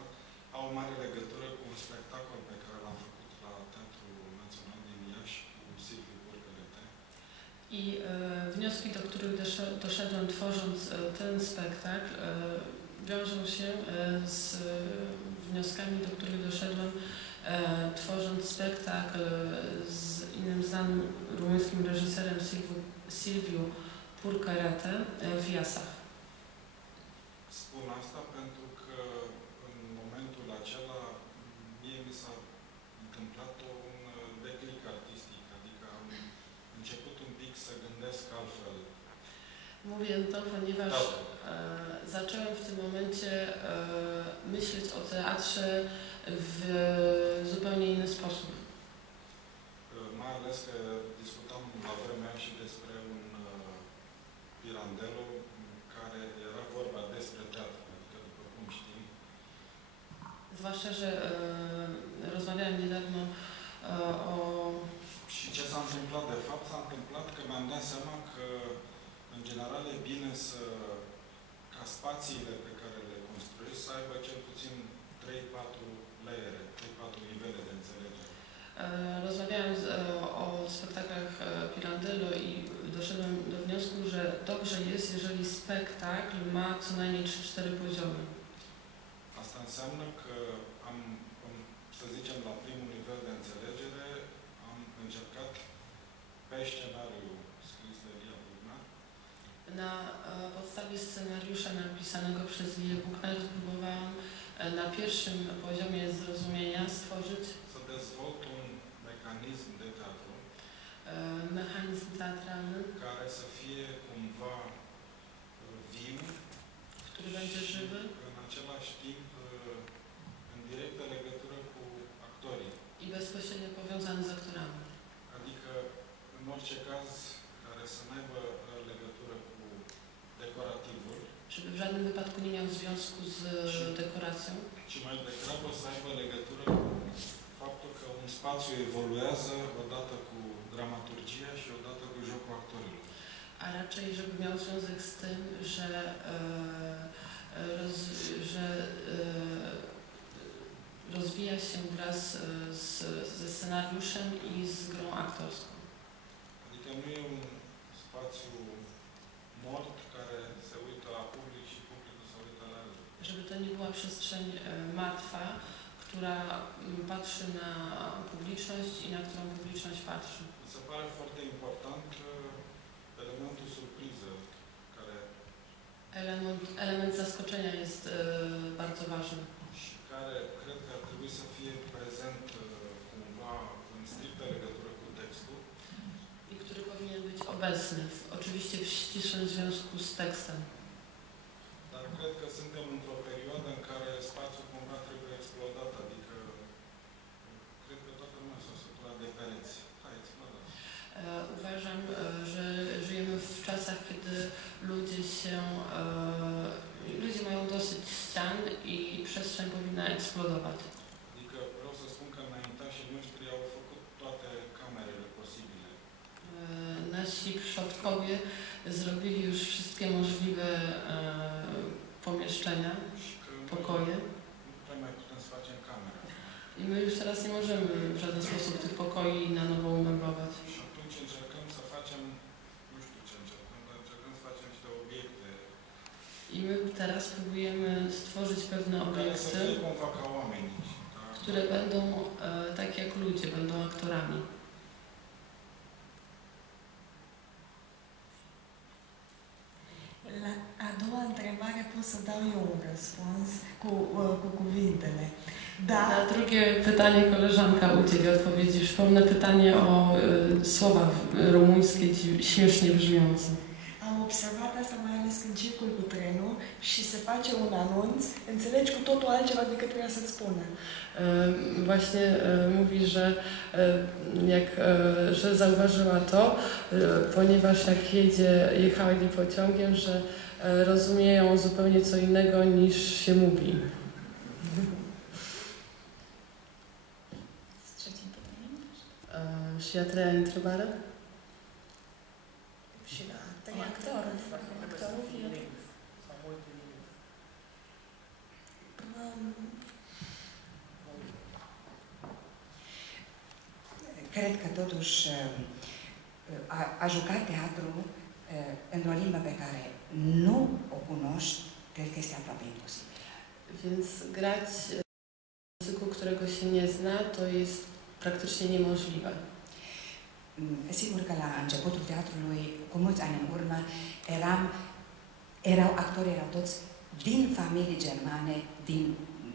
au o mare legătură cu un spectacol pe care l-am făcut la Teatrul Național din Iași cu Silviu Burgălete. I wnioski, do których doszedłem tworząc ten spektakl, wiążą się z wnioskami, do których doszedłem tworząc spektakl z innym znanym rumuńskim reżyserem Silviu Burgălete w Jasach. Spun asta pentru că în momentul acela mie mi s-a întâmplat un declic artistic, adică am început un pic să gândesc altfel. Mówię to, ponieważ zacząłem w tym momencie myśleć o teatrze w zupełnie inny sposób. Mai ales că discutam la vremea aia și despre un pirandello care era vorba despre teatru, adică după cum știi. Zwłaszcza, że rozmawiałam niedawno o... Și ce s-a întâmplat? De fapt s-a întâmplat că mi-am dat seama că în general e bine ca spațiile pe care le construiești să aibă cel puțin 3-4 layere, 3-4 nivele de înțelegere. Rozmawiałam o spektaklach Pirandello i doszedłem do wniosku, że dobrze jest, jeżeli spektakl ma co najmniej 3-4 poziomy. Asta înseamnă că am, să zicem, la primul nivel de înțelegere, am încercat pe scenariu scris de Lia Bugnar. Na podstawie scenariusza napisanego przez Lię Bugnar próbowałam na pierwszym poziomie zrozumienia stworzyć să dezvolt un mecanism de teatru mechanizm teatralny, care să fie cumva viu, który będzie żywy în același timp în directă legătură cu actorii. i bezpośrednio powiązany z aktorami. Adică, în orice caz, care să n-aibă legătură cu decorativul, Żeby w żadnym wypadku nie miał związku z dekoracją, ci mai degrabă să aibă legătură cu faptul că un spațiu evoluează odată cu dramaturgia și odată cu jocul actorilor. a raczej żeby miał związek z tym, że rozwija się wraz ze scenariuszem i z grą aktorską. Adică nu e un spațiu mort care se uită la public și publicul se uită la el. Żeby to nie była przestrzeń martwa, która patrzy na publiczność i na którą publiczność patrzy. Mi se pare foarte important elementul surpriză, care Element zaskoczenia jest bardzo ważny. și care cred că ar trebui să fie prezent cumva în strictă legătură cu textul. I który powinien być obecny, oczywiście w ścisłym związku z tekstem. Dar cred că suntem într-o perioadă în care spațiul cumva trebuie explodat, adică cred că toată lumea s-a săturat de pereți. Hai, explodat. Uważam, że żyjemy w czasach, kiedy ludzie mają dosyć ścian i przestrzeń powinna eksplodować. Adică vreau să spun că înaintașii noștri au făcut toate camerele posibile. Nasi przodkowie zrobili już wszystkie możliwe pomieszczenia, pokoje. Nu prea mai putem să facem camere. I my już teraz nie możemy w żaden sposób tych pokoi na nowo umeblować. Și atunci încercăm să facem, nu știu ce încercăm, dar încercăm să facem niște obiecte I my teraz próbujemy stworzyć pewne care să obiekty, fie cumva ca oameni. które będą tak jak ludzie, będą aktorami. A doua întrebare pot să dau eu un răspuns cu cuvintele. Da. Na drugie pytanie koleżanka udzieli odpowiedzi. Przypomnę pytanie o słowa rumuńskie śmiesznie brzmiące. Am observat asta mai ales când circul cu trenul și se face un anunț, înțelegi cu totul altceva decât trebuia să-ți spună. Właśnie mówi, że zauważyła to, ponieważ jak jechali pociągiem, że rozumieją zupełnie co innego niż się mówi. Și a treia întrebare? Și la actorul. Cred că totuși a juca teatru într-o limbă pe care nu o cunoști, cred că este aproape imposibil. Więc grać w języku, którego się nie zna, to jest praktycznie niemożliwe. Sigur că la începutul teatrului, cu mulți ani în urmă, actorii erau toți din familii germane,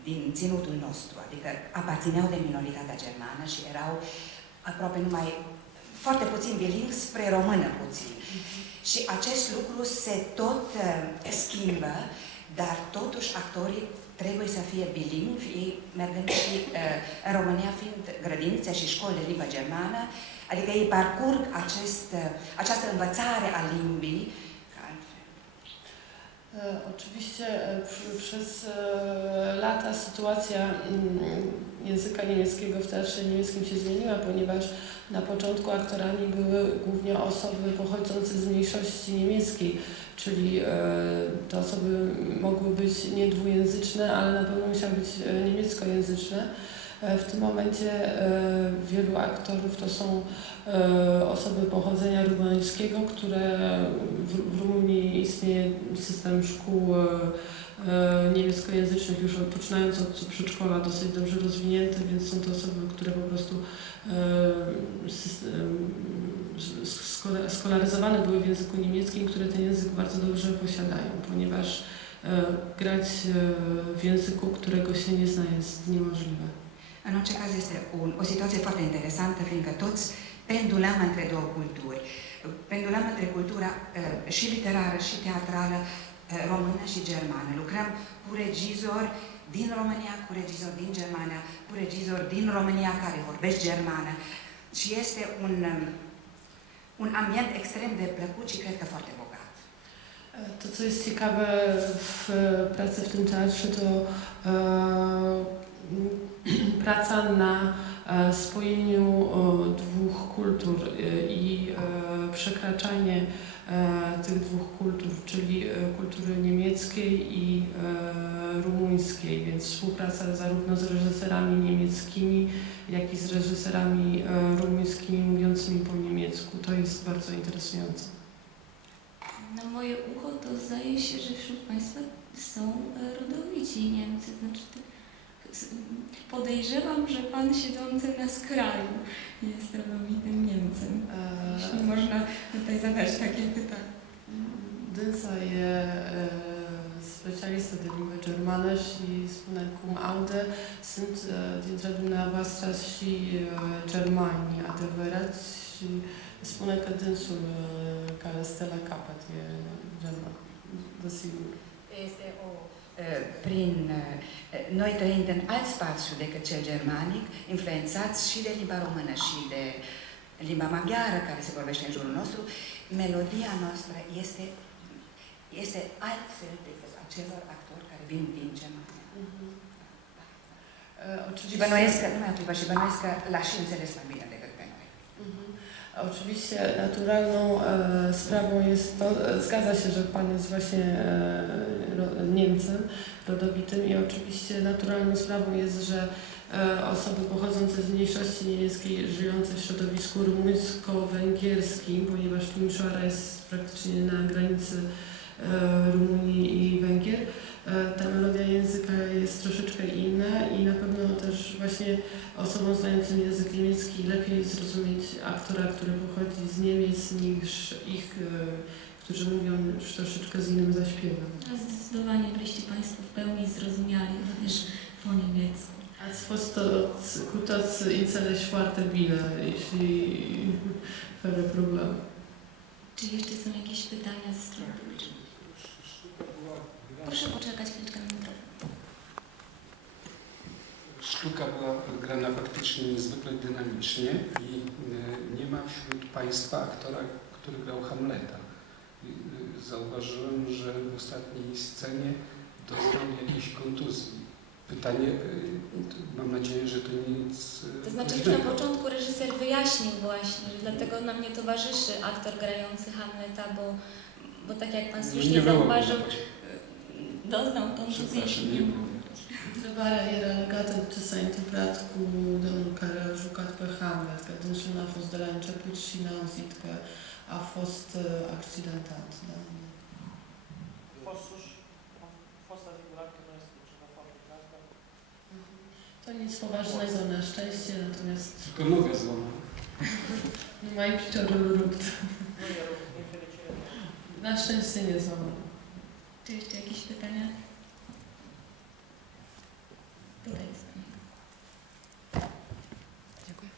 din ținutul nostru, adică aparțineau de minoritatea germană și erau aproape numai foarte puțin bilingvi spre română puțin. Și acest lucru se tot schimbă, dar totuși actorii trebuie să fie bilingvi, ei mergând și în România fiind grădinițe și școli de limbă germană, adică ei parcurg această învățare a limbii. Oczywiście przez lata sytuacja języka niemieckiego w teatrze niemieckim się zmieniła, ponieważ na początku aktorami były głównie osoby pochodzące z mniejszości niemieckiej, czyli te osoby mogły być nie dwujęzyczne, ale na pewno musiały być niemieckojęzyczne. W tym momencie wielu aktorów to są osoby pochodzenia rumuńskiego, w Rumunii istnieje system szkół niemieckojęzycznych już poczynając od przedszkola dosyć dobrze rozwinięty, więc są to osoby, które po prostu skolaryzowane były w języku niemieckim, które ten język bardzo dobrze posiadają, ponieważ grać w języku, którego się nie zna, jest niemożliwe. În orice caz este o situație foarte interesantă, fiindcă toți pendulăm între două culturi. Pendulăm între cultura și literară și teatrală română și germană. Lucrăm cu regizori din România, cu regizori din Germania, cu regizori din România care vorbesc germană. Și este un ambient extrem de plăcut și cred că foarte bogat. To, co jest ciekawe w pracy w tym teatrze, to praca na spojeniu dwóch kultur i przekraczanie tych dwóch kultur, czyli kultury niemieckiej i rumuńskiej, więc współpraca zarówno z reżyserami niemieckimi, jak i z reżyserami rumuńskimi mówiącymi po niemiecku. To jest bardzo interesujące. Na moje ucho to zdaje się, że wśród Państwa są rodowici Niemcy. Znaczy, podejrzewam, że Pan siedzący na skraju jest rodowitym Niemcem. Jeśli można tutaj zadać takie pytanie. Dânsa e specialistă de limbă germană și spune cum aude sunt dintre dumneavoastră și germani adevărați și spune că dânsul care stă la capăt e german, desigur. Este noi trăind în alt spațiu decât cel germanic, influențați și de limba română și de limba maghiară care se vorbește în jurul nostru, melodia noastră este altfel decât a celor actori care vin din Germania. Și bănuiesc că, nu mai aplică, și bănuiesc că l-aș înțeles mai bine decât pe noi. Oczywiście naturalną sprawą jest to, zgadza się, że Pan jest właśnie Niemcem rodowitym i oczywiście naturalną sprawą jest, że osoby pochodzące z mniejszości niemieckiej żyjące w środowisku rumuńsko-węgierskim, ponieważ Timisoara jest praktycznie na granicy Rumunii i Węgier, ta melodia języka jest troszeczkę inna i na pewno też właśnie osobom znającym język niemiecki lepiej zrozumieć aktora, który pochodzi z Niemiec, niż ich, którzy mówią już troszeczkę z innym zaśpiewem. Zdecydowanie byliście Państwo w pełni zrozumiali, również po niemiecku. Als fost cu toți înțeleși foarte bine, jeśli fără probleme. Czy jeszcze są jakieś pytania ze strony publicznej? Proszę poczekać chwileczkę na mikrofon. Sztuka była grana faktycznie niezwykle dynamicznie i nie ma wśród Państwa aktora, który grał Hamleta. Zauważyłem, że w ostatniej scenie dostał jakiejś kontuzji. Pytanie, mam nadzieję, że to nic... To znaczy już na początku reżyser wyjaśnił właśnie, że dlatego nam nie towarzyszy aktor grający Hamleta, bo tak jak Pan słusznie zauważył, doznał kontuzji. Întrebarea era legată de ce s-a întâmplat cu domnul care a jucat pe Hamlet, că dânsul n-a fost de la început și n-a auzit că a fost accidentat. Da? To nic poważnego na szczęście, natomiast... Tylko nogę złamał. Nu mai piciorul rupt. Na szczęście nie złamał. Czy jeszcze jakieś pytania? Tutaj jest Pani. Dziękuję.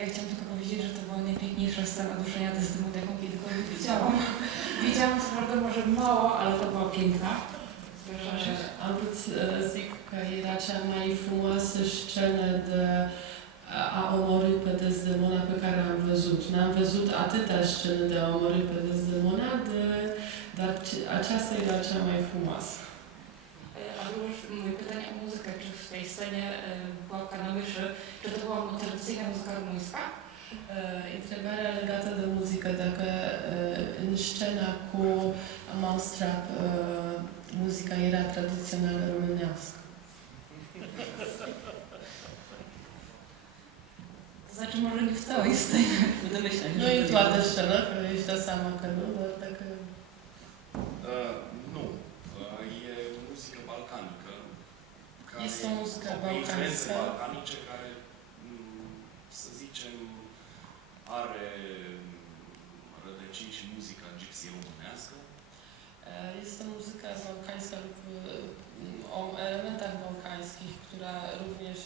Ja chciałam tylko powiedzieć, że to była najpiękniejsza scena duszenia Desdemony, jaką kiedykolwiek widziałam. Widziałam co prawda może mało, ale to była piękna. Am vrut să zic că era cea mai frumoasă scenă de a omorî pe Desdemona pe care am văzut. N-am văzut atâtea scene de a omorî pe Desdemona, dar aceasta era cea mai frumoasă. A już moje pytanie o muzykę, czy w tej scenie była na myszy, czy to była tradycyjna muzyka rumuńska? Întrebarea legată de muzică, dacă în scena cu Mousetrap muzica era tradițională românească. To znaczy może nie w całej scenie, w domyśleniu. Nu e toată scena, că își dă seama că nu, dar dacă... Nu. E muzică balcanică. Este o muzică influențe balcanică. balcanice care, să zicem, are rădăcini și muzica gypsy românească. Jest to muzyka bałkańska lub o elementach bałkańskich,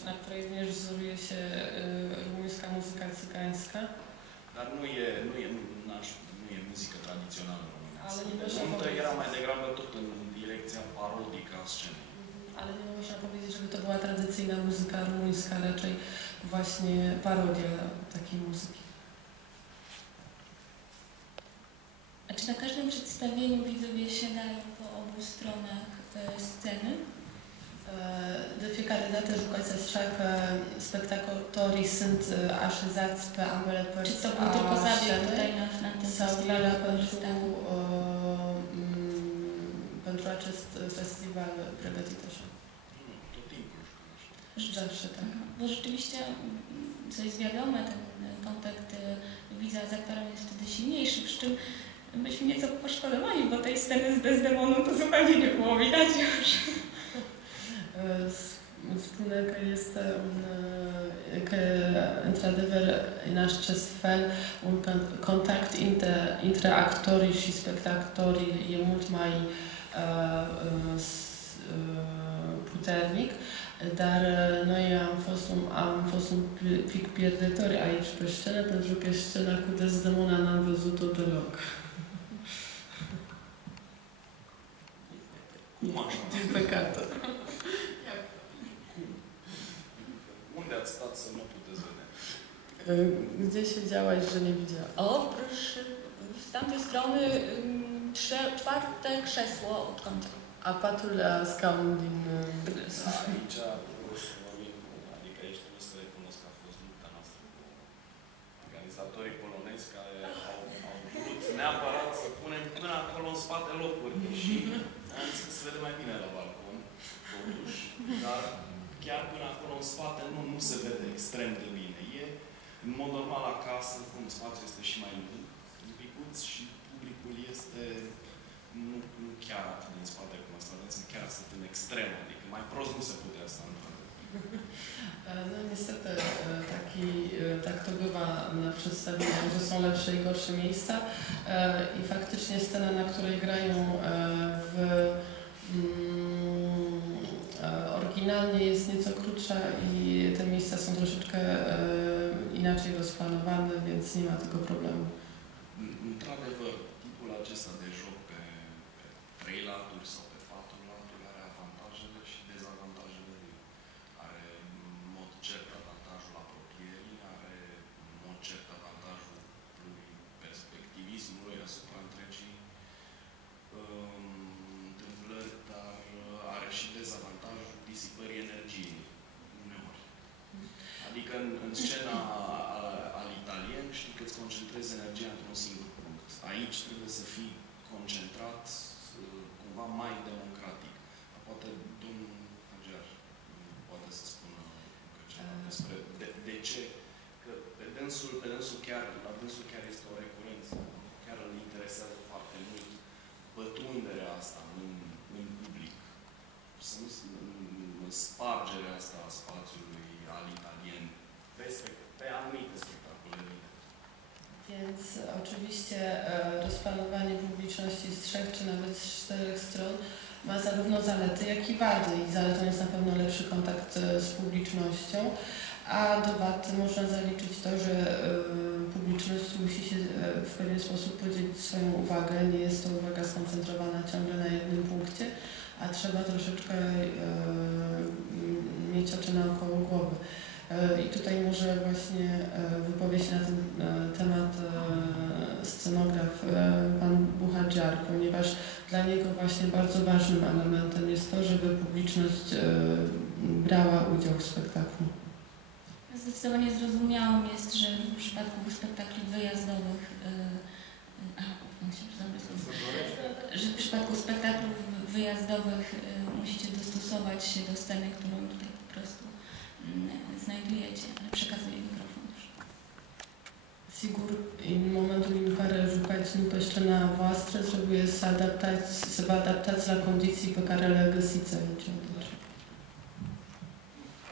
na której również wzoruje się rumuńska muzyka cygańska. Dar nu e muzică tradițională românească. Ale nie Deci można powiedzieć, era mai degrabă tot în direcția parodică a scenei. Ale nie można powiedzieć, żeby to była tradycyjna muzyka rumuńska, raczej właśnie parodia takiej muzyki. A czy na każdym przedstawieniu widzowie siadają po obu stronach sceny? De fiecare dată jucați așa că spectatorii sunt așezați pe ambele părți Czy to był tylko zabieg tutaj na tym sau festiwalu? pentru acest festiwal pregătit așa? Tot timpul jucăm așa. Zawsze tak. Bo rzeczywiście, co jest wiadome, ten kontakt widza z aktorem jest wtedy silniejszy, przy czym byliśmy nieco poszkodowani, bo tej sceny z Desdemoną to zupełnie nie było widać już. Spune că este că într-adevăr în acest fel un contact între actorii și spectatorii e mult mai puternic, dar noi am fost un pic pierdători aici pe scenă, pentru că scena cu Desdemona n-am văzut-o deloc. Cum așa? Din păcate. Unde ați stat să nu puteți vedea? Gdzie siedziałaś, że nie widziała? O, proszę, z tamtej strony czwarte krzesło od końca. A patrulea scaun din... Aici vorbim, adică aici trebuie să recunosc că a fost lupta noastră cu organizatorii polonezi care au vrut neapărat să punem până acolo în spate locuri și am zis că se vede mai bine la balcon, totuși, dar chiar până acolo în spate nu se vede extrem de bine. E în mod normal acasă, cum spațiul este și mai micuț și publicul este nu chiar atât din spate cum asta, chiar sunt în extrem, adică mai prost nu se putea asta. No niestety tak to bywa na przedstawienia, że są lepsze i gorsze miejsca i faktycznie scena, na której grają oryginalnie jest nieco krótsza i te miejsca są troszeczkę inaczei rozplanowane, więc nie ma tego problemu. Într-adevăr, tipul acesta de joc pe 3 laturi sau pe 4 laturi are avantajele și dezavantajele lui. Are în mod cert avantajul apropierii, are în mod cert avantajul lui perspectivismului asupra întregii întâmplări, dar are și dezavantajul disipării energiei uneori. Adică în scena al italien știi că îți concentrezi energia într-un singur punct. Aici trebuie să fii concentrat cumva mai democratic. Poate domnul Hager poate să spună ceva despre de ce. Că pe dânsul chiar, la dânsul chiar este o recurență. Chiar îl interesează foarte mult pătrunderea asta în public. Să nu spargerea asta a spațiului al italien pe anumite spectacole. Więc oczywiście rozplanowanie publiczności z 3 czy nawet z 4 stron ma zarówno zalety, jak i wady. I zaletą jest na pewno lepszy kontakt z publicznością, a do wad można zaliczyć to, że publiczność musi się w pewien sposób podzielić swoją uwagę. Nie jest to uwaga skoncentrowana ciągle na jednym punkcie, a trzeba troszeczkę mieć oczy naokoło głowy. I tutaj może właśnie wypowie się na ten temat scenograf pan Buchadżar, ponieważ dla niego właśnie bardzo ważnym elementem jest to, żeby publiczność brała udział w spektaklu. Zdecydowanie zrozumiałym jest, że w przypadku spektakli wyjazdowych, że w przypadku spektaklów wyjazdowych musicie dostosować się do sceny, którą tutaj po prostu znajdujecie, ale przekazuję mikrofon już. Sigur, în momentul în care jucați nu pe scena voastră, trebuie să vă adaptați la condiții pe care le găsiți aici.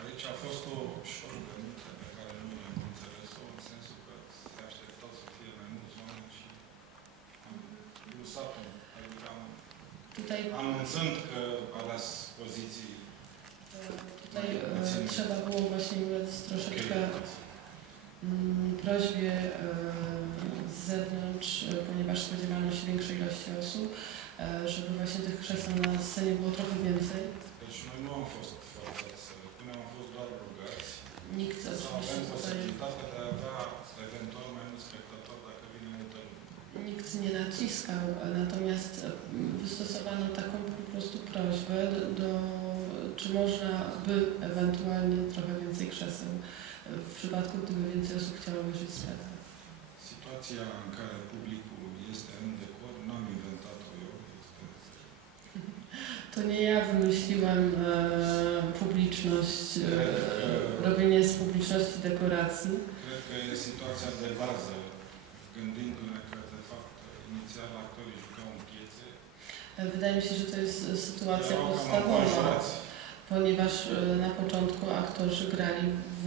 Aici a fost o ușor gândire pe care nu le-am înțeles-o, în sensul că se așteptau să fie mai mulți oameni și am lăsat-o. Adică anunțând că ales poziții. Tutaj trzeba było właśnie ulec troszeczkę prośbie z zewnątrz, ponieważ spodziewano się większej ilości osób, żeby właśnie tych krzeseł na scenie było trochę więcej. Deci noi nu am fost forțați, până am fost doar rugați. Nikt oczywiście avem tutaj... posibilitatea de a avea eventual mai mulți spectatori dacă vine multă lume. Nikt nie naciskał, natomiast wystosowano taką po prostu prośbę, czy można by ewentualnie trochę więcej krzeseł, w przypadku gdyby więcej osób chciało wierzyć w spektakl. Sytuacja, în care publicul este în decor, n-am inventat-o eu. To nie ja wymyśliłam publiczność, robienie z publiczności dekoracji. Cred că e situația de bază, gândindu-ne că, de fapt, inițial actorii jucau în piețe. Wydaje mi się, że to jest sytuacja podstawowa, ponieważ na początku aktorzy grali w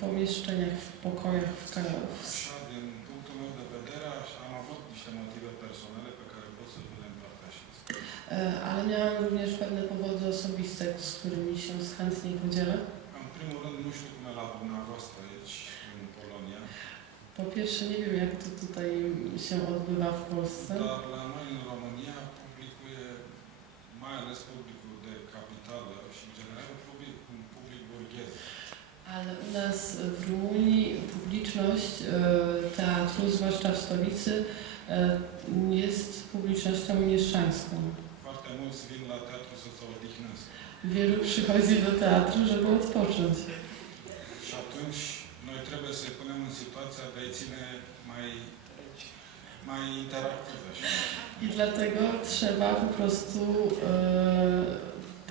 pomieszczeniach, w pokojach, Așa, din punctul meu de vedere, am avut niște motive personale pe care pot să le împărtășesc. Ale miałam również pewne powody osobiste, z którymi się chętnie podzielę. În primul rând, nu știu cum e la dumneavoastră aici, în Polonia. Po pierwsze, nie wiem, jak to tutaj się odbywa w Polsce. Dar la noi în România, publicul e, mai ales publicul de capitală și, în general, un public burghez. Ale u nas w Rumunii publiczność teatru, zwłaszcza w stolicy, jest publicznością mieszczańską. Foarte mulți vin la teatru să se odihnesc. Wielu przychodzi do teatru, żeby odpocząć. Și atunci noi trebuie să-i punem în situația de a-i ține mai interactive. I dlatego trzeba po prostu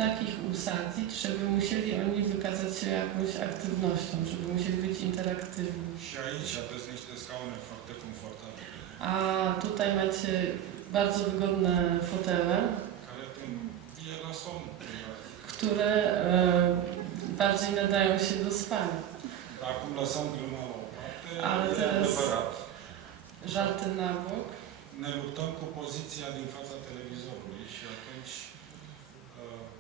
takich usadzić, żeby musieli oni wykazać się jakąś aktywnością, żeby musieli być interaktywni. Și aici aveți niște scaune foarte confortabile. A tutaj macie bardzo wygodne fotele, które bardziej nadają się do spania. Ale teraz Żarty na bok. Ne luptăm cu poziția din fața televizorului și atunci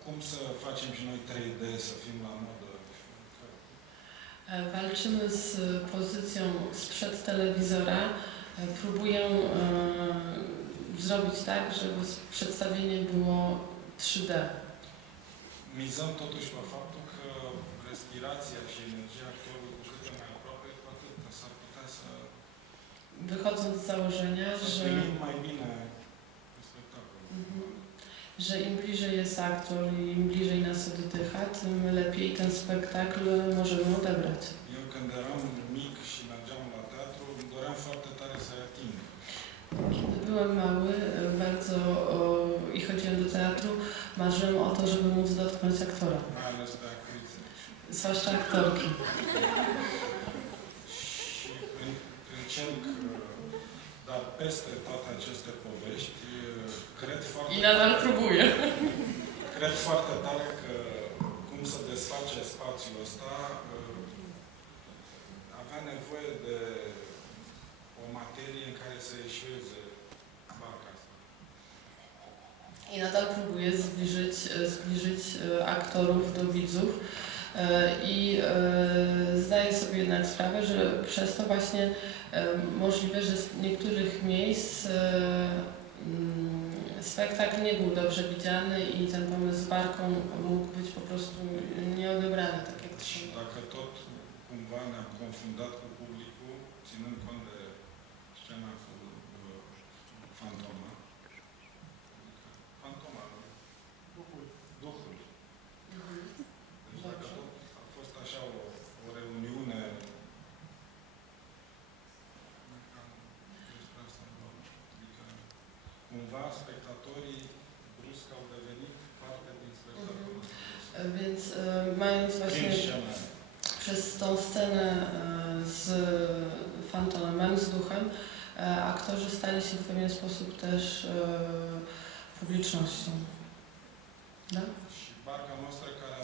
cum să facem și noi 3D să fim la modă? Walczymy z pozycją sprzed telewizora. Próbuję zrobić tak, żeby przedstawienie było 3D. Mizăm totuși pe faptul că respirația și energia actorului cu cât mai aproape, cu atât s-ar putea să Wychodząc z założenia, mai bine spektacolul. Że im bliżej jest aktor i im bliżej nas oddycha, tym lepiej ten spektakl możemy odebrać. Eu când eram mic și mergeam la teatru, îmi doream foarte tare să-i ating. Kiedy byłem mały, bardzo i chodziłem do teatru, marzyłem o to, żeby móc dotknąć aktora. Mai ales pe actrițe. Zwłaszcza aktorki. Și încerc, dar peste toate aceste povești, cred foarte I nadal próbuję. Cred foarte tare că cum să desface spațiul ăsta, avea nevoie de o materie în care să eșueze barca asta. I nadal próbuję zbliżyć aktorów do widzów i zdaję sobie jednak sprawę, że przez to właśnie możliwe, że z niektórych miejsc spektakl nie był dobrze widziany i ten pomysł z barką mógł być po prostu nieodebrany tak jak trzeba. Dacă tot cumva ne-am confundat cu publicul, ținând cont de scena cu fantoma, Duhul. Deci dacă tot a fost așa o reuniune, adică cumva spectatorii brusc au devenit parte din spectacolul. Więc mając właśnie przez tą scenę z fantomem, z duchem, aktorzy stali się w pewien sposób też publicznością. Da? Și barca noastră care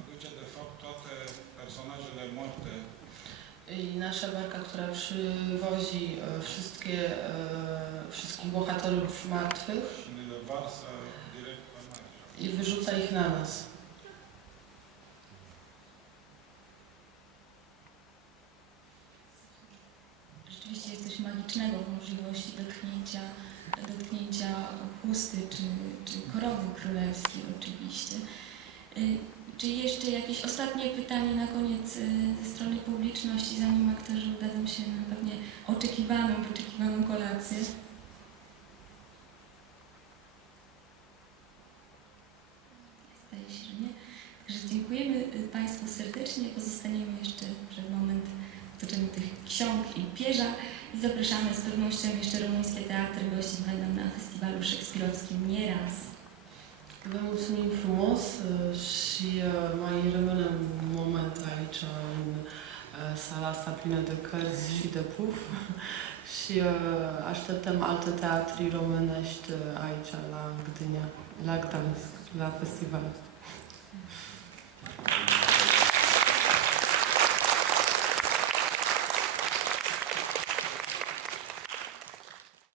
aduce de fapt toate personajele morte. I nasza barka, która przywozi wszystkich bohaterów martwych Și ne le varsă direct la noi. i wyrzuca ich na nas. Rzeczywiście jest coś magicznego w możliwości dotknięcia chusty czy korowy królewskiej oczywiście. Czy jeszcze jakieś ostatnie pytanie na koniec ze strony publiczności, zanim aktorzy udadzą się na pewnie wyczekiwaną kolację? Zdaje się, że nie. Także dziękujemy Państwu serdecznie. Pozostaniemy jeszcze przez moment w otoczeniu tych ksiąg i pierza i zapraszamy z pewnością jeszcze rumuńskie teatry. Gościć będą na Festiwalu Szekspirowskim nieraz. Vă mulțumim frumos și mai rămânem un moment aici în sala asta plină de cărți și de puf și așteptăm alte teatri românești aici la Gdynia, la Gdańsk, la festival.